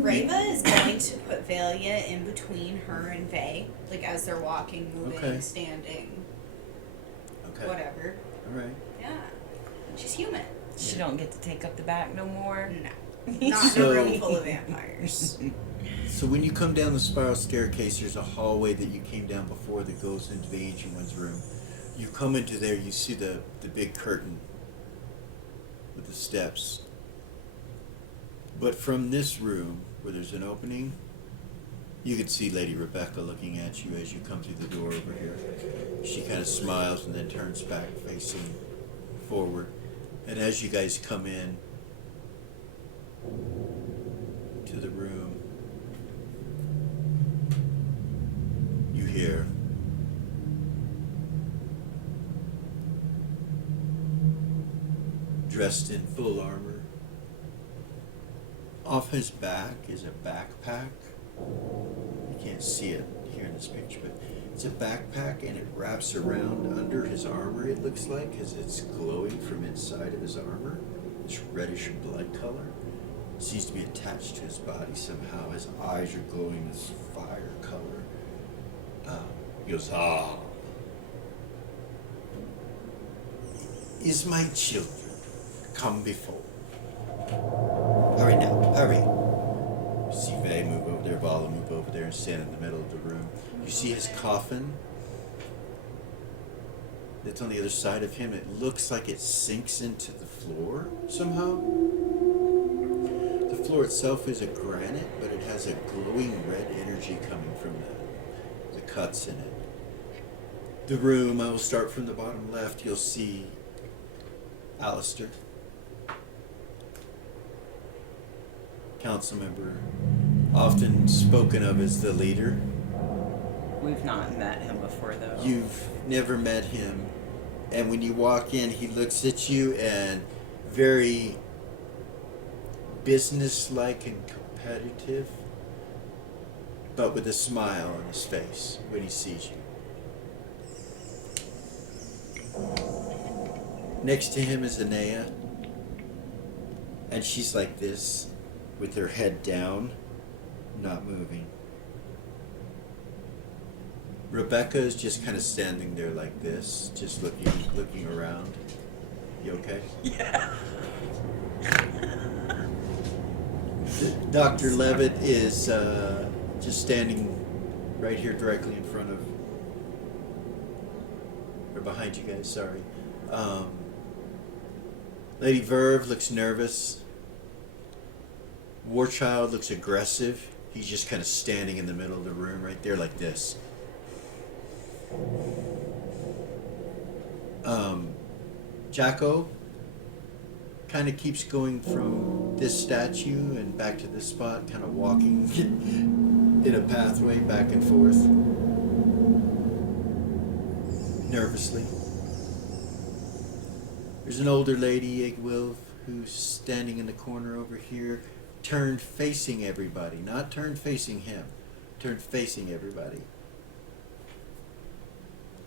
Reva is going to put Valia in between her and Vay, like as they're walking, moving, Okay. standing, Okay. whatever. All right. Yeah. She's human. She don't get to take up the back no more. No. Not So- in a room full of vampires. So when you come down the spiral staircase, there's a hallway that you came down before that goes into the Ancient One's room. You come into there, you see the big curtain with the steps. But from this room, where there's an opening, you can see Lady Rebecca looking at you as you come through the door over here. She kind of smiles and then turns back facing forward. And as you guys come in to the room, you hear dressed in full armor. Off his back is a backpack. You can't see it here in this picture, but it's a backpack and it wraps around under his armor, it looks like, because it's glowing from inside of his armor. This reddish blood color. It seems to be attached to his body somehow. His eyes are glowing this fire color. He goes, is my children come before? Hurry now, hurry. You see Vay move over there, Vala move over there and stand in the middle of the room. You see his coffin that's on the other side of him. It looks like it sinks into the floor somehow. The floor itself is a granite, but it has a glowing red energy coming from the cuts in it. the room. I will start from the bottom left. You'll see Alistair, council member, often spoken of as the leader. We've not met him before, though. You've never met him, and when you walk in, he looks at you and very businesslike and competitive, but with a smile on his face when he sees you. Next to him is Anea, and she's like this, with her head down, not moving. Rebecca is just kind of standing there like this, just looking around. You okay? Yeah. Dr. Levitt is just standing right here directly in front of, or behind you guys, sorry. Lady Verve looks nervous. Warchild looks aggressive. He's just kind of standing in the middle of the room right there like this. Jacko kind of keeps going from this statue and back to this spot, kind of walking in a pathway back and forth, nervously. There's an older lady, Egwilf, who's standing in the corner over here, turned facing everybody, not turned facing him, turned facing everybody.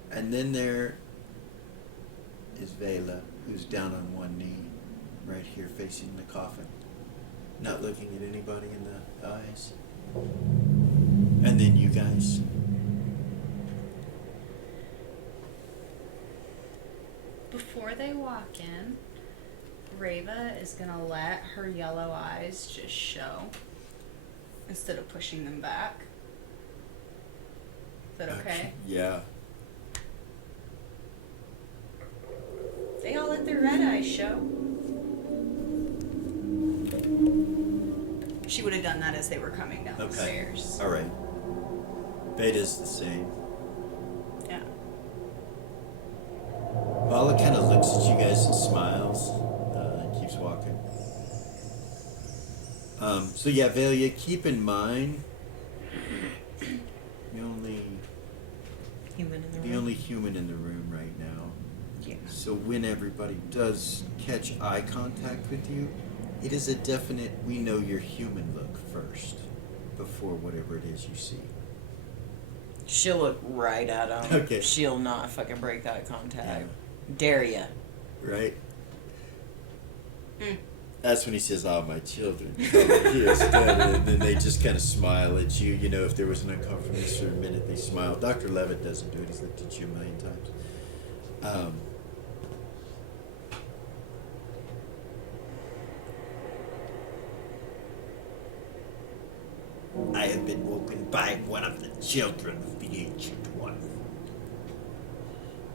And then there is Vela, who's down on one knee, right here facing the coffin, not looking at anybody in the eyes. And then you guys. Before they walk in, Reva is gonna let her yellow eyes just show instead of pushing them back. Is that okay? Yeah. They all let their red eyes show. She would have done that as they were coming down the stairs. All right. Beta's the same. Yeah. Vala kind of looks at you guys and smiles and keeps walking. So yeah, Velia, keep in mind the only human in the room right now. Yeah. So when everybody does catch eye contact with you, it is a definite, we know your human look first, before whatever it is you see. She'll look right at him. Okay. She'll not fucking break eye contact. Dare ya. Right? Mm. That's when he says, "Ah, my children." Yes, and then they just kind of smile at you. You know, if there was an uncomfortableness for a minute, they smile. Dr. Levitt doesn't do it. He's looked at you a million times. I have been woken by one of the children of the Ancient One.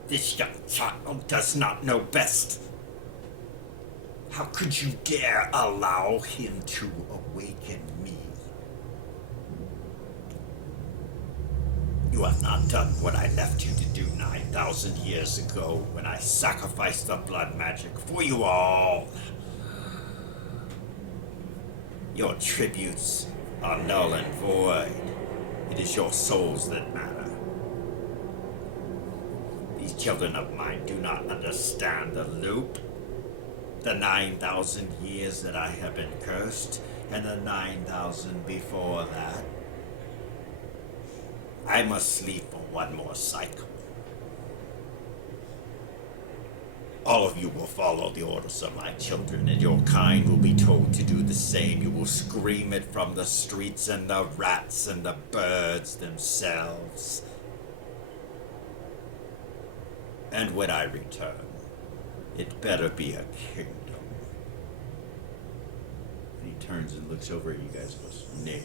This young child does not know best. How could you dare allow him to awaken me? You have not done what I left you to do 9,000 years ago when I sacrificed the blood magic for you all. Your tributes are null and void. It is your souls that matter. These children of mine do not understand the loop. The 9,000 years that I have been cursed, and the 9,000 before that. I must sleep for one more cycle. All of you will follow the orders of my children, and your kind will be told to do the same. You will scream it from the streets, and the rats and the birds themselves. And when I return, it better be a kingdom. And he turns and looks over at you guys and goes, "Nay.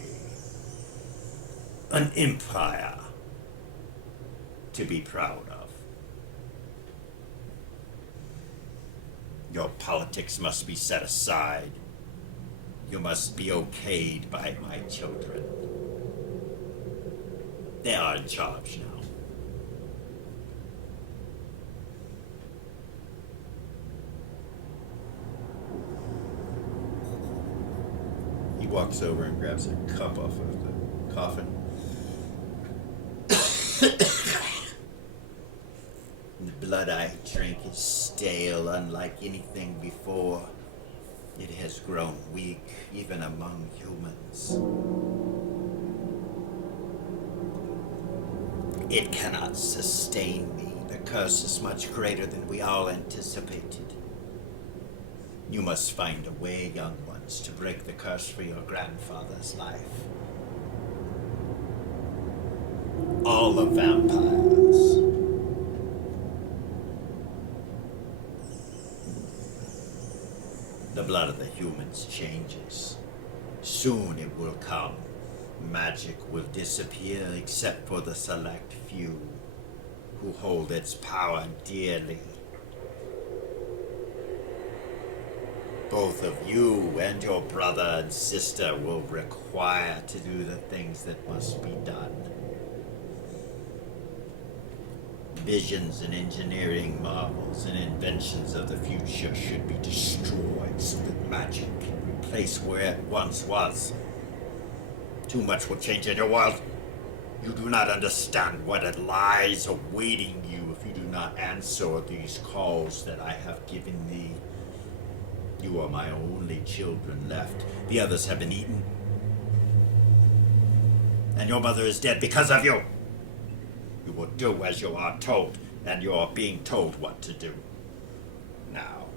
An empire to be proud of. Your politics must be set aside. You must be okayed by my children. They are in charge now. walks over and grabs a cup off of the coffin. The blood I drink is stale, unlike anything before. It has grown weak, even among humans. It cannot sustain me. The curse is much greater than we all anticipated. You must find a way, young ones, to break the curse for your grandfather's life. All are vampires. The blood of the humans changes. Soon it will come. Magic will disappear except for the select few who hold its power dearly. Both of you and your brother and sister will require to do the things that must be done. Visions and engineering marvels and inventions of the future should be destroyed so that magic can replace where it once was. Too much will change in your world. You do not understand what lies awaiting you if you do not answer these calls that I have given thee. You are my only children left. The others have been eaten. And your mother is dead because of you. You will do as you are told, and you are being told what to do. Now.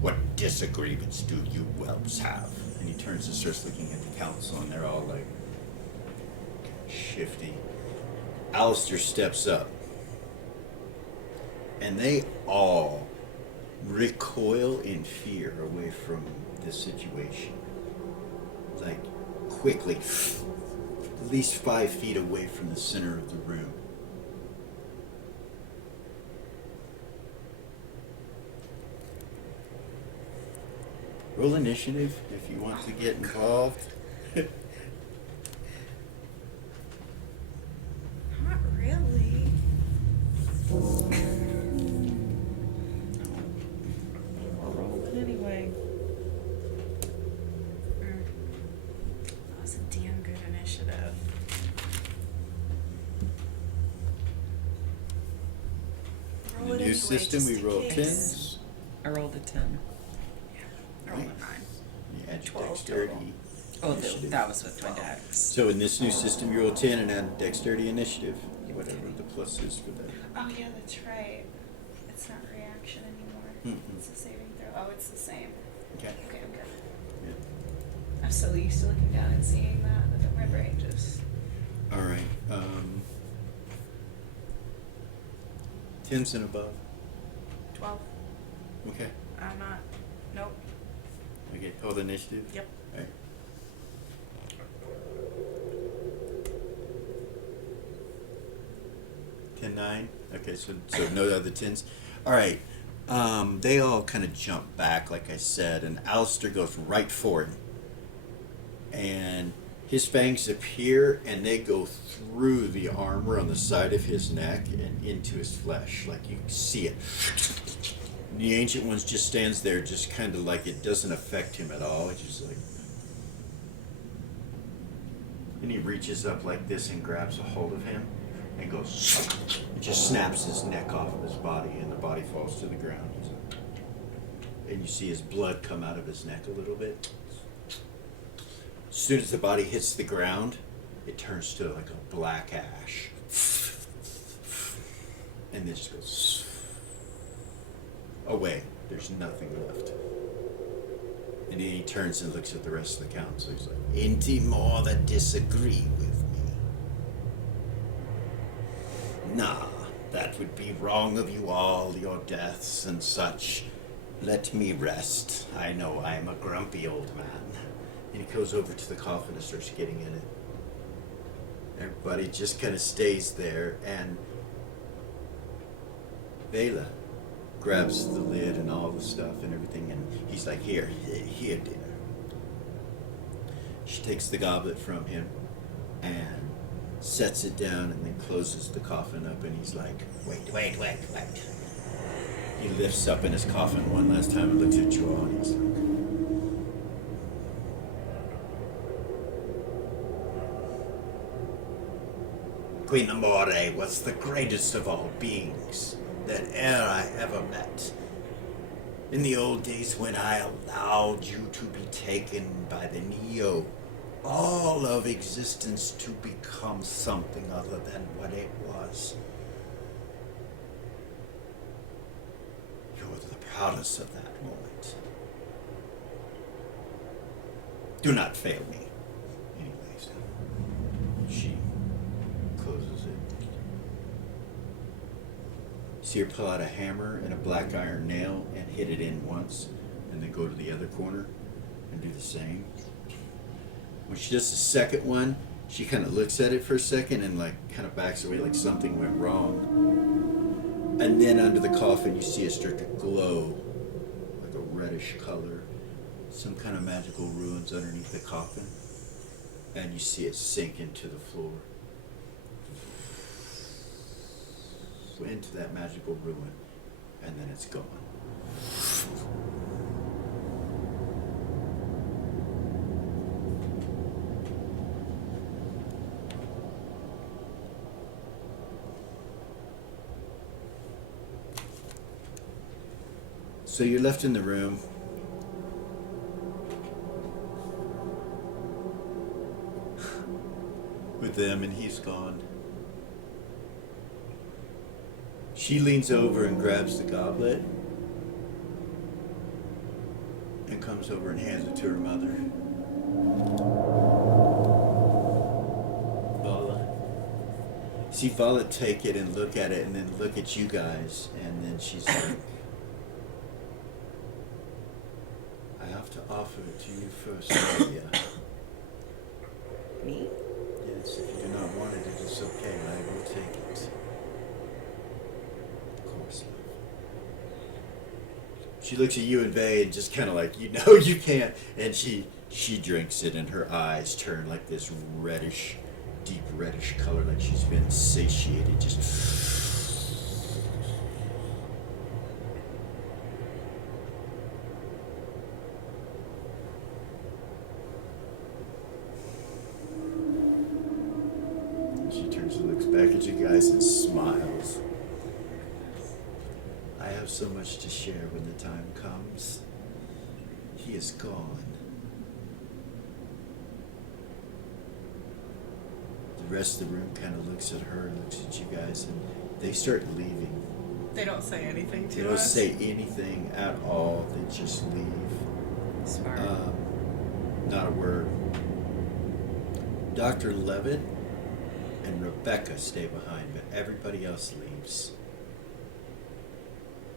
What disagreements do you whelps have? And he turns and starts looking at the council, and they're all like shifty. Alistair steps up. And they all recoil in fear away from this situation. Like, quickly, at least 5 feet away from the center of the room. Roll initiative if you want to get involved. Not really. I'll roll it anyway. That was a damn good initiative. In Roll the it new anyway, system, just we in roll case. 10s. I rolled a 10. I rolled a 9. You add your 12 dexterity. total. Oh, initiative. that was with my dex. So in this new system, you roll 10 and add dexterity initiative. Whatever the plus is for that. Oh yeah, that's right. It's not reaction anymore. Mm-mm. It's a saving throw. Oh, it's the same. Okay. Okay, I'm good. Yeah. I'm so used to looking down and seeing that my brain just. All right. 10s and above. 12. Okay. I'm not. Nope. Okay. Hold initiative. Yep. All right. Ten nine. Okay, so no other 10s. All right. They all kind of jump back, like I said, and Alistair goes right for him. And his fangs appear, and they go through the armor on the side of his neck and into his flesh. Like you can see it. The Ancient One just stands there, just kind of like it doesn't affect him at all. It's just like. And he reaches up like this and grabs a hold of him and goes. It just snaps his neck off of his body, and the body falls to the ground. And you see his blood come out of his neck a little bit. As soon as the body hits the ground, it turns to like a black ash. And then just goes away. There's nothing left. And then he turns and looks at the rest of the council. He's like, "Any more that disagree with me?" "Nah, that would be wrong of you all, your deaths and such. Let me rest. I know I'm a grumpy old man." And he goes over to the coffin and starts getting in it. Everybody just kind of stays there, and Vela grabs the lid and all the stuff and everything, and he's like, here, dear. She takes the goblet from him and sets it down and then closes the coffin up, and he's like, wait. He lifts up in his coffin one last time and looks at you all, and he's like, Queen Amore was the greatest of all beings that e'er I ever met. In the old days when I allowed you to be taken by the Neo, all of existence to become something other than what it was. You're the proudest of that moment. Do not fail me. Anyways, she closes it. See her pull out a hammer and a black iron nail and hit it in once, and then go to the other corner and do the same. When she does the second one, she kind of looks at it for a second and like kind of backs away like something went wrong. And then under the coffin, you see it start to glow like a reddish color. Some kind of magical ruins underneath the coffin. And you see it sink into the floor. Into that magical ruin. And then it's gone. So you're left in the room. With them, and he's gone. She leans over and grabs the goblet and comes over and hands it to her mother. Vala. See Vala take it and look at it and then look at you guys, and then she's like, I have to offer it to you first, Maria. Me? Yes, if you do not want it, it is okay. I will take it. Of course. She looks at you and Vay and just kind of like, you know you can't. And she drinks it, and her eyes turn like this reddish, deep reddish color, like she's been satiated. Just. She turns and looks back at you guys and smiles. I have so much to share when the time comes. He is gone. The rest of the room kind of looks at her, looks at you guys, and they start leaving. They don't say anything to us. They don't say anything at all. They just leave. Smart. Not a word. Dr. Levitt and Rebecca stay behind, but everybody else leaves.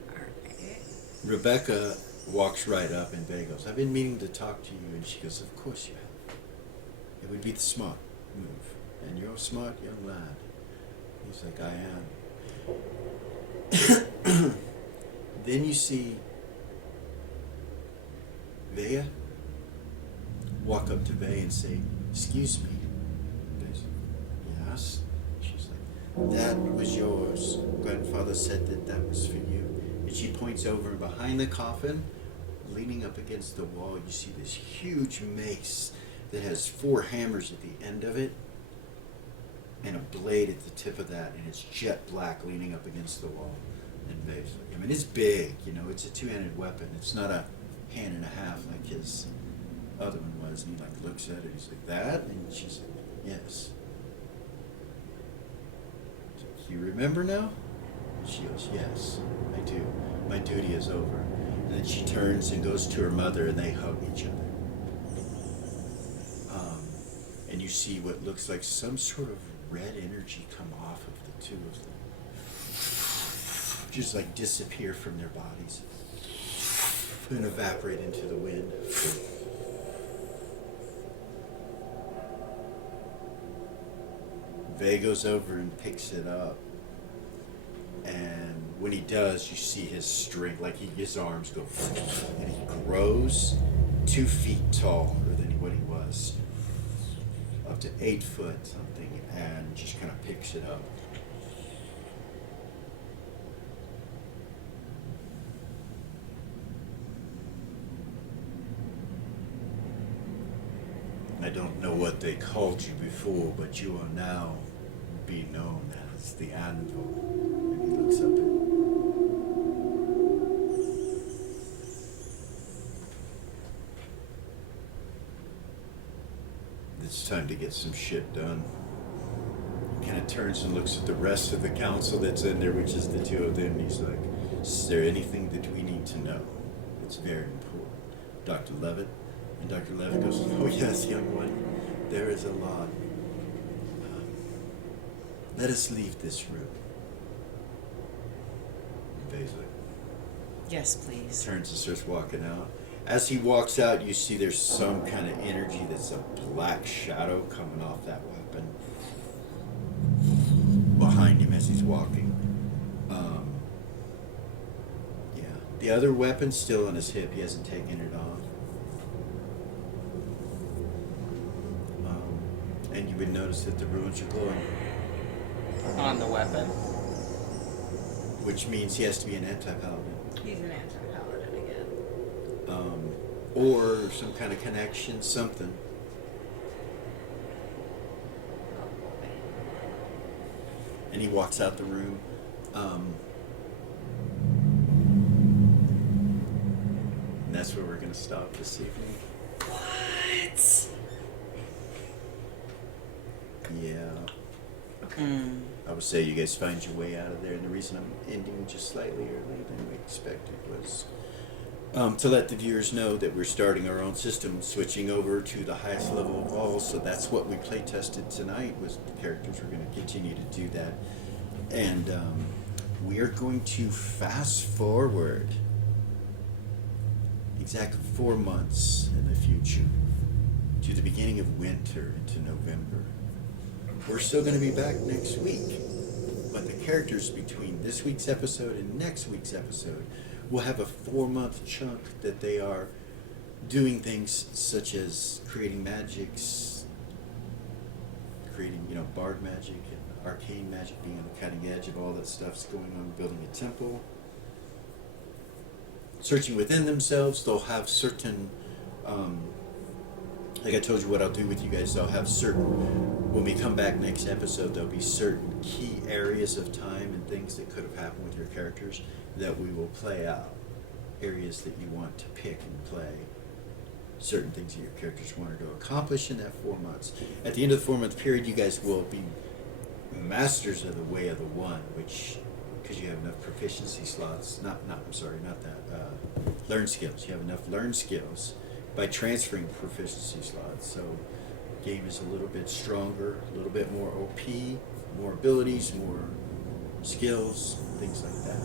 Alright. Rebecca walks right up, and Vay goes, I've been meaning to talk to you. And she goes, of course you have. It would be the smart move. And you're a smart young lad. He's like, I am. Then you see Vaya walk up to Vay and say, excuse me. Vay's like, yes. She's like, that was yours. Grandfather said that was for you. And she points over, and behind the coffin, leaning up against the wall, you see this huge mace that has 4 hammers at the end of it and a blade at the tip of that, and it's jet black leaning up against the wall. And Vay's like, I mean, it's big, you know, it's a 2-handed weapon. It's not a hand and a half like his other one was. And he like looks at it, he's like, that? And she's like, yes. He's like, you remember now? And she goes, yes, I do. My duty is over. And then she turns and goes to her mother, and they hug each other. And you see what looks like some sort of red energy come off of the two of them. Just like disappear from their bodies and evaporate into the wind. Vay goes over and picks it up, and when he does, you see his strength, like his arms go, and he grows 2 feet taller than what he was, up to 8 foot something, and just kind of picks it up. don't know what they called you before, but you are now be known as the Anvil. And he looks up at it's time to get some shit done. He kind of turns and looks at the rest of the council that's in there, which is the two of them. He's like, is there anything that we need to know? It's very important. Dr. Levitt. And Dr. Levitt goes, oh yes, young one, there is a lot. Let us leave this room. And Faye's like, Yes, please. turns and starts walking out. As he walks out, you see there's some kind of energy that's a black shadow coming off that weapon behind him as he's walking. Yeah. The other weapon's still on his hip. He hasn't taken it off. And you would notice that the runes are glowing, On the weapon. which means he has to be an anti-paladin. He's an anti-paladin again. Or some kind of connection, something. And he walks out the room. And that's where we're going to stop this evening. What? Yeah. Mm. I would say you guys find your way out of there. And the reason I'm ending just slightly earlier than we expected was to let the viewers know that we're starting our own system, switching over to the highest level of all. So that's what we play tested tonight, was the characters. We're going to continue to do that. And we are going to fast forward exactly 4 months in the future to the beginning of winter into November. We're still going to be back next week, but the characters between this week's episode and next week's episode will have a 4-month chunk that they are doing things such as creating magics, creating, bard magic and arcane magic, being on the cutting edge of all that stuff's going on, building a temple, searching within themselves. They'll have certain, like I told you what I'll do with you guys, they'll have certain, when we come back next episode, there'll be certain key areas of time and things that could have happened with your characters that we will play out. Areas that you want to pick and play. Certain things that your characters wanted to accomplish in that 4 months. At the end of the 4-month period, you guys will be masters of the way of the one, which, because you have enough proficiency slots, learn skills. You have enough learn skills by transferring proficiency slots. So game is a little bit stronger, a little bit more OP, more abilities, more skills, things like that.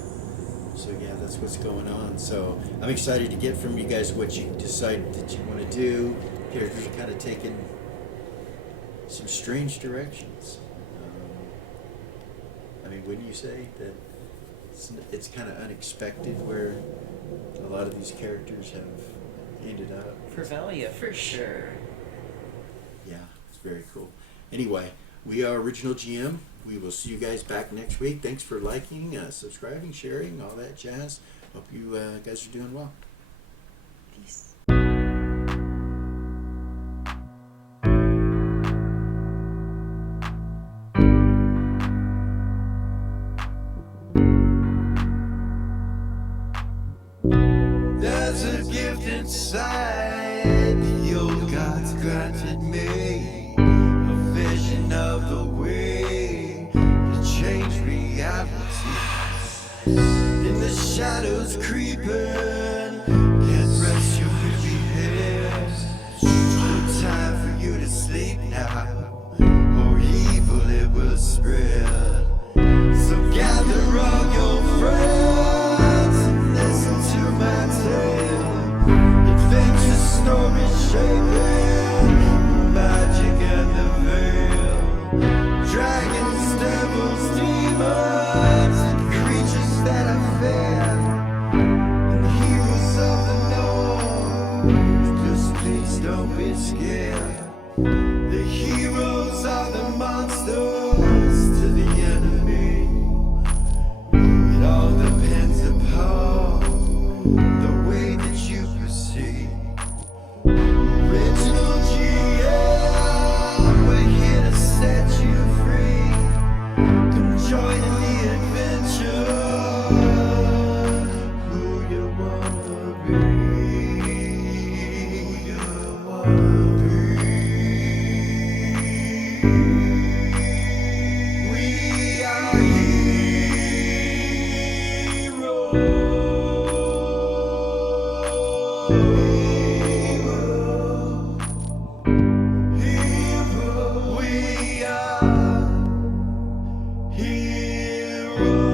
So yeah, that's what's going on. So I'm excited to get from you guys what you decide that you want to do. Characters are kind of taking some strange directions. Wouldn't you say that it's kind of unexpected where a lot of these characters have ended up? For Velia, for sure. Yeah, it's very cool. Anyway, we are Original GM. We will see you guys back next week. Thanks for liking, subscribing, sharing, all that jazz. Hope you guys are doing well. Peace. There's a gift inside the old gods granted me, a vision of the way to change reality. In the shadows creeping, can't rest your weary head. No time for you to sleep now, or evil it will spread. So gather all your friends and listen to my tale. Adventure stories shaping magic and the veil. Dragons, devils, demons, and creatures that I fear, and heroes of the north. Just please don't be scared. The heroes are the monsters to the enemy. It all depends upon the way that you proceed. Original GM. Bye.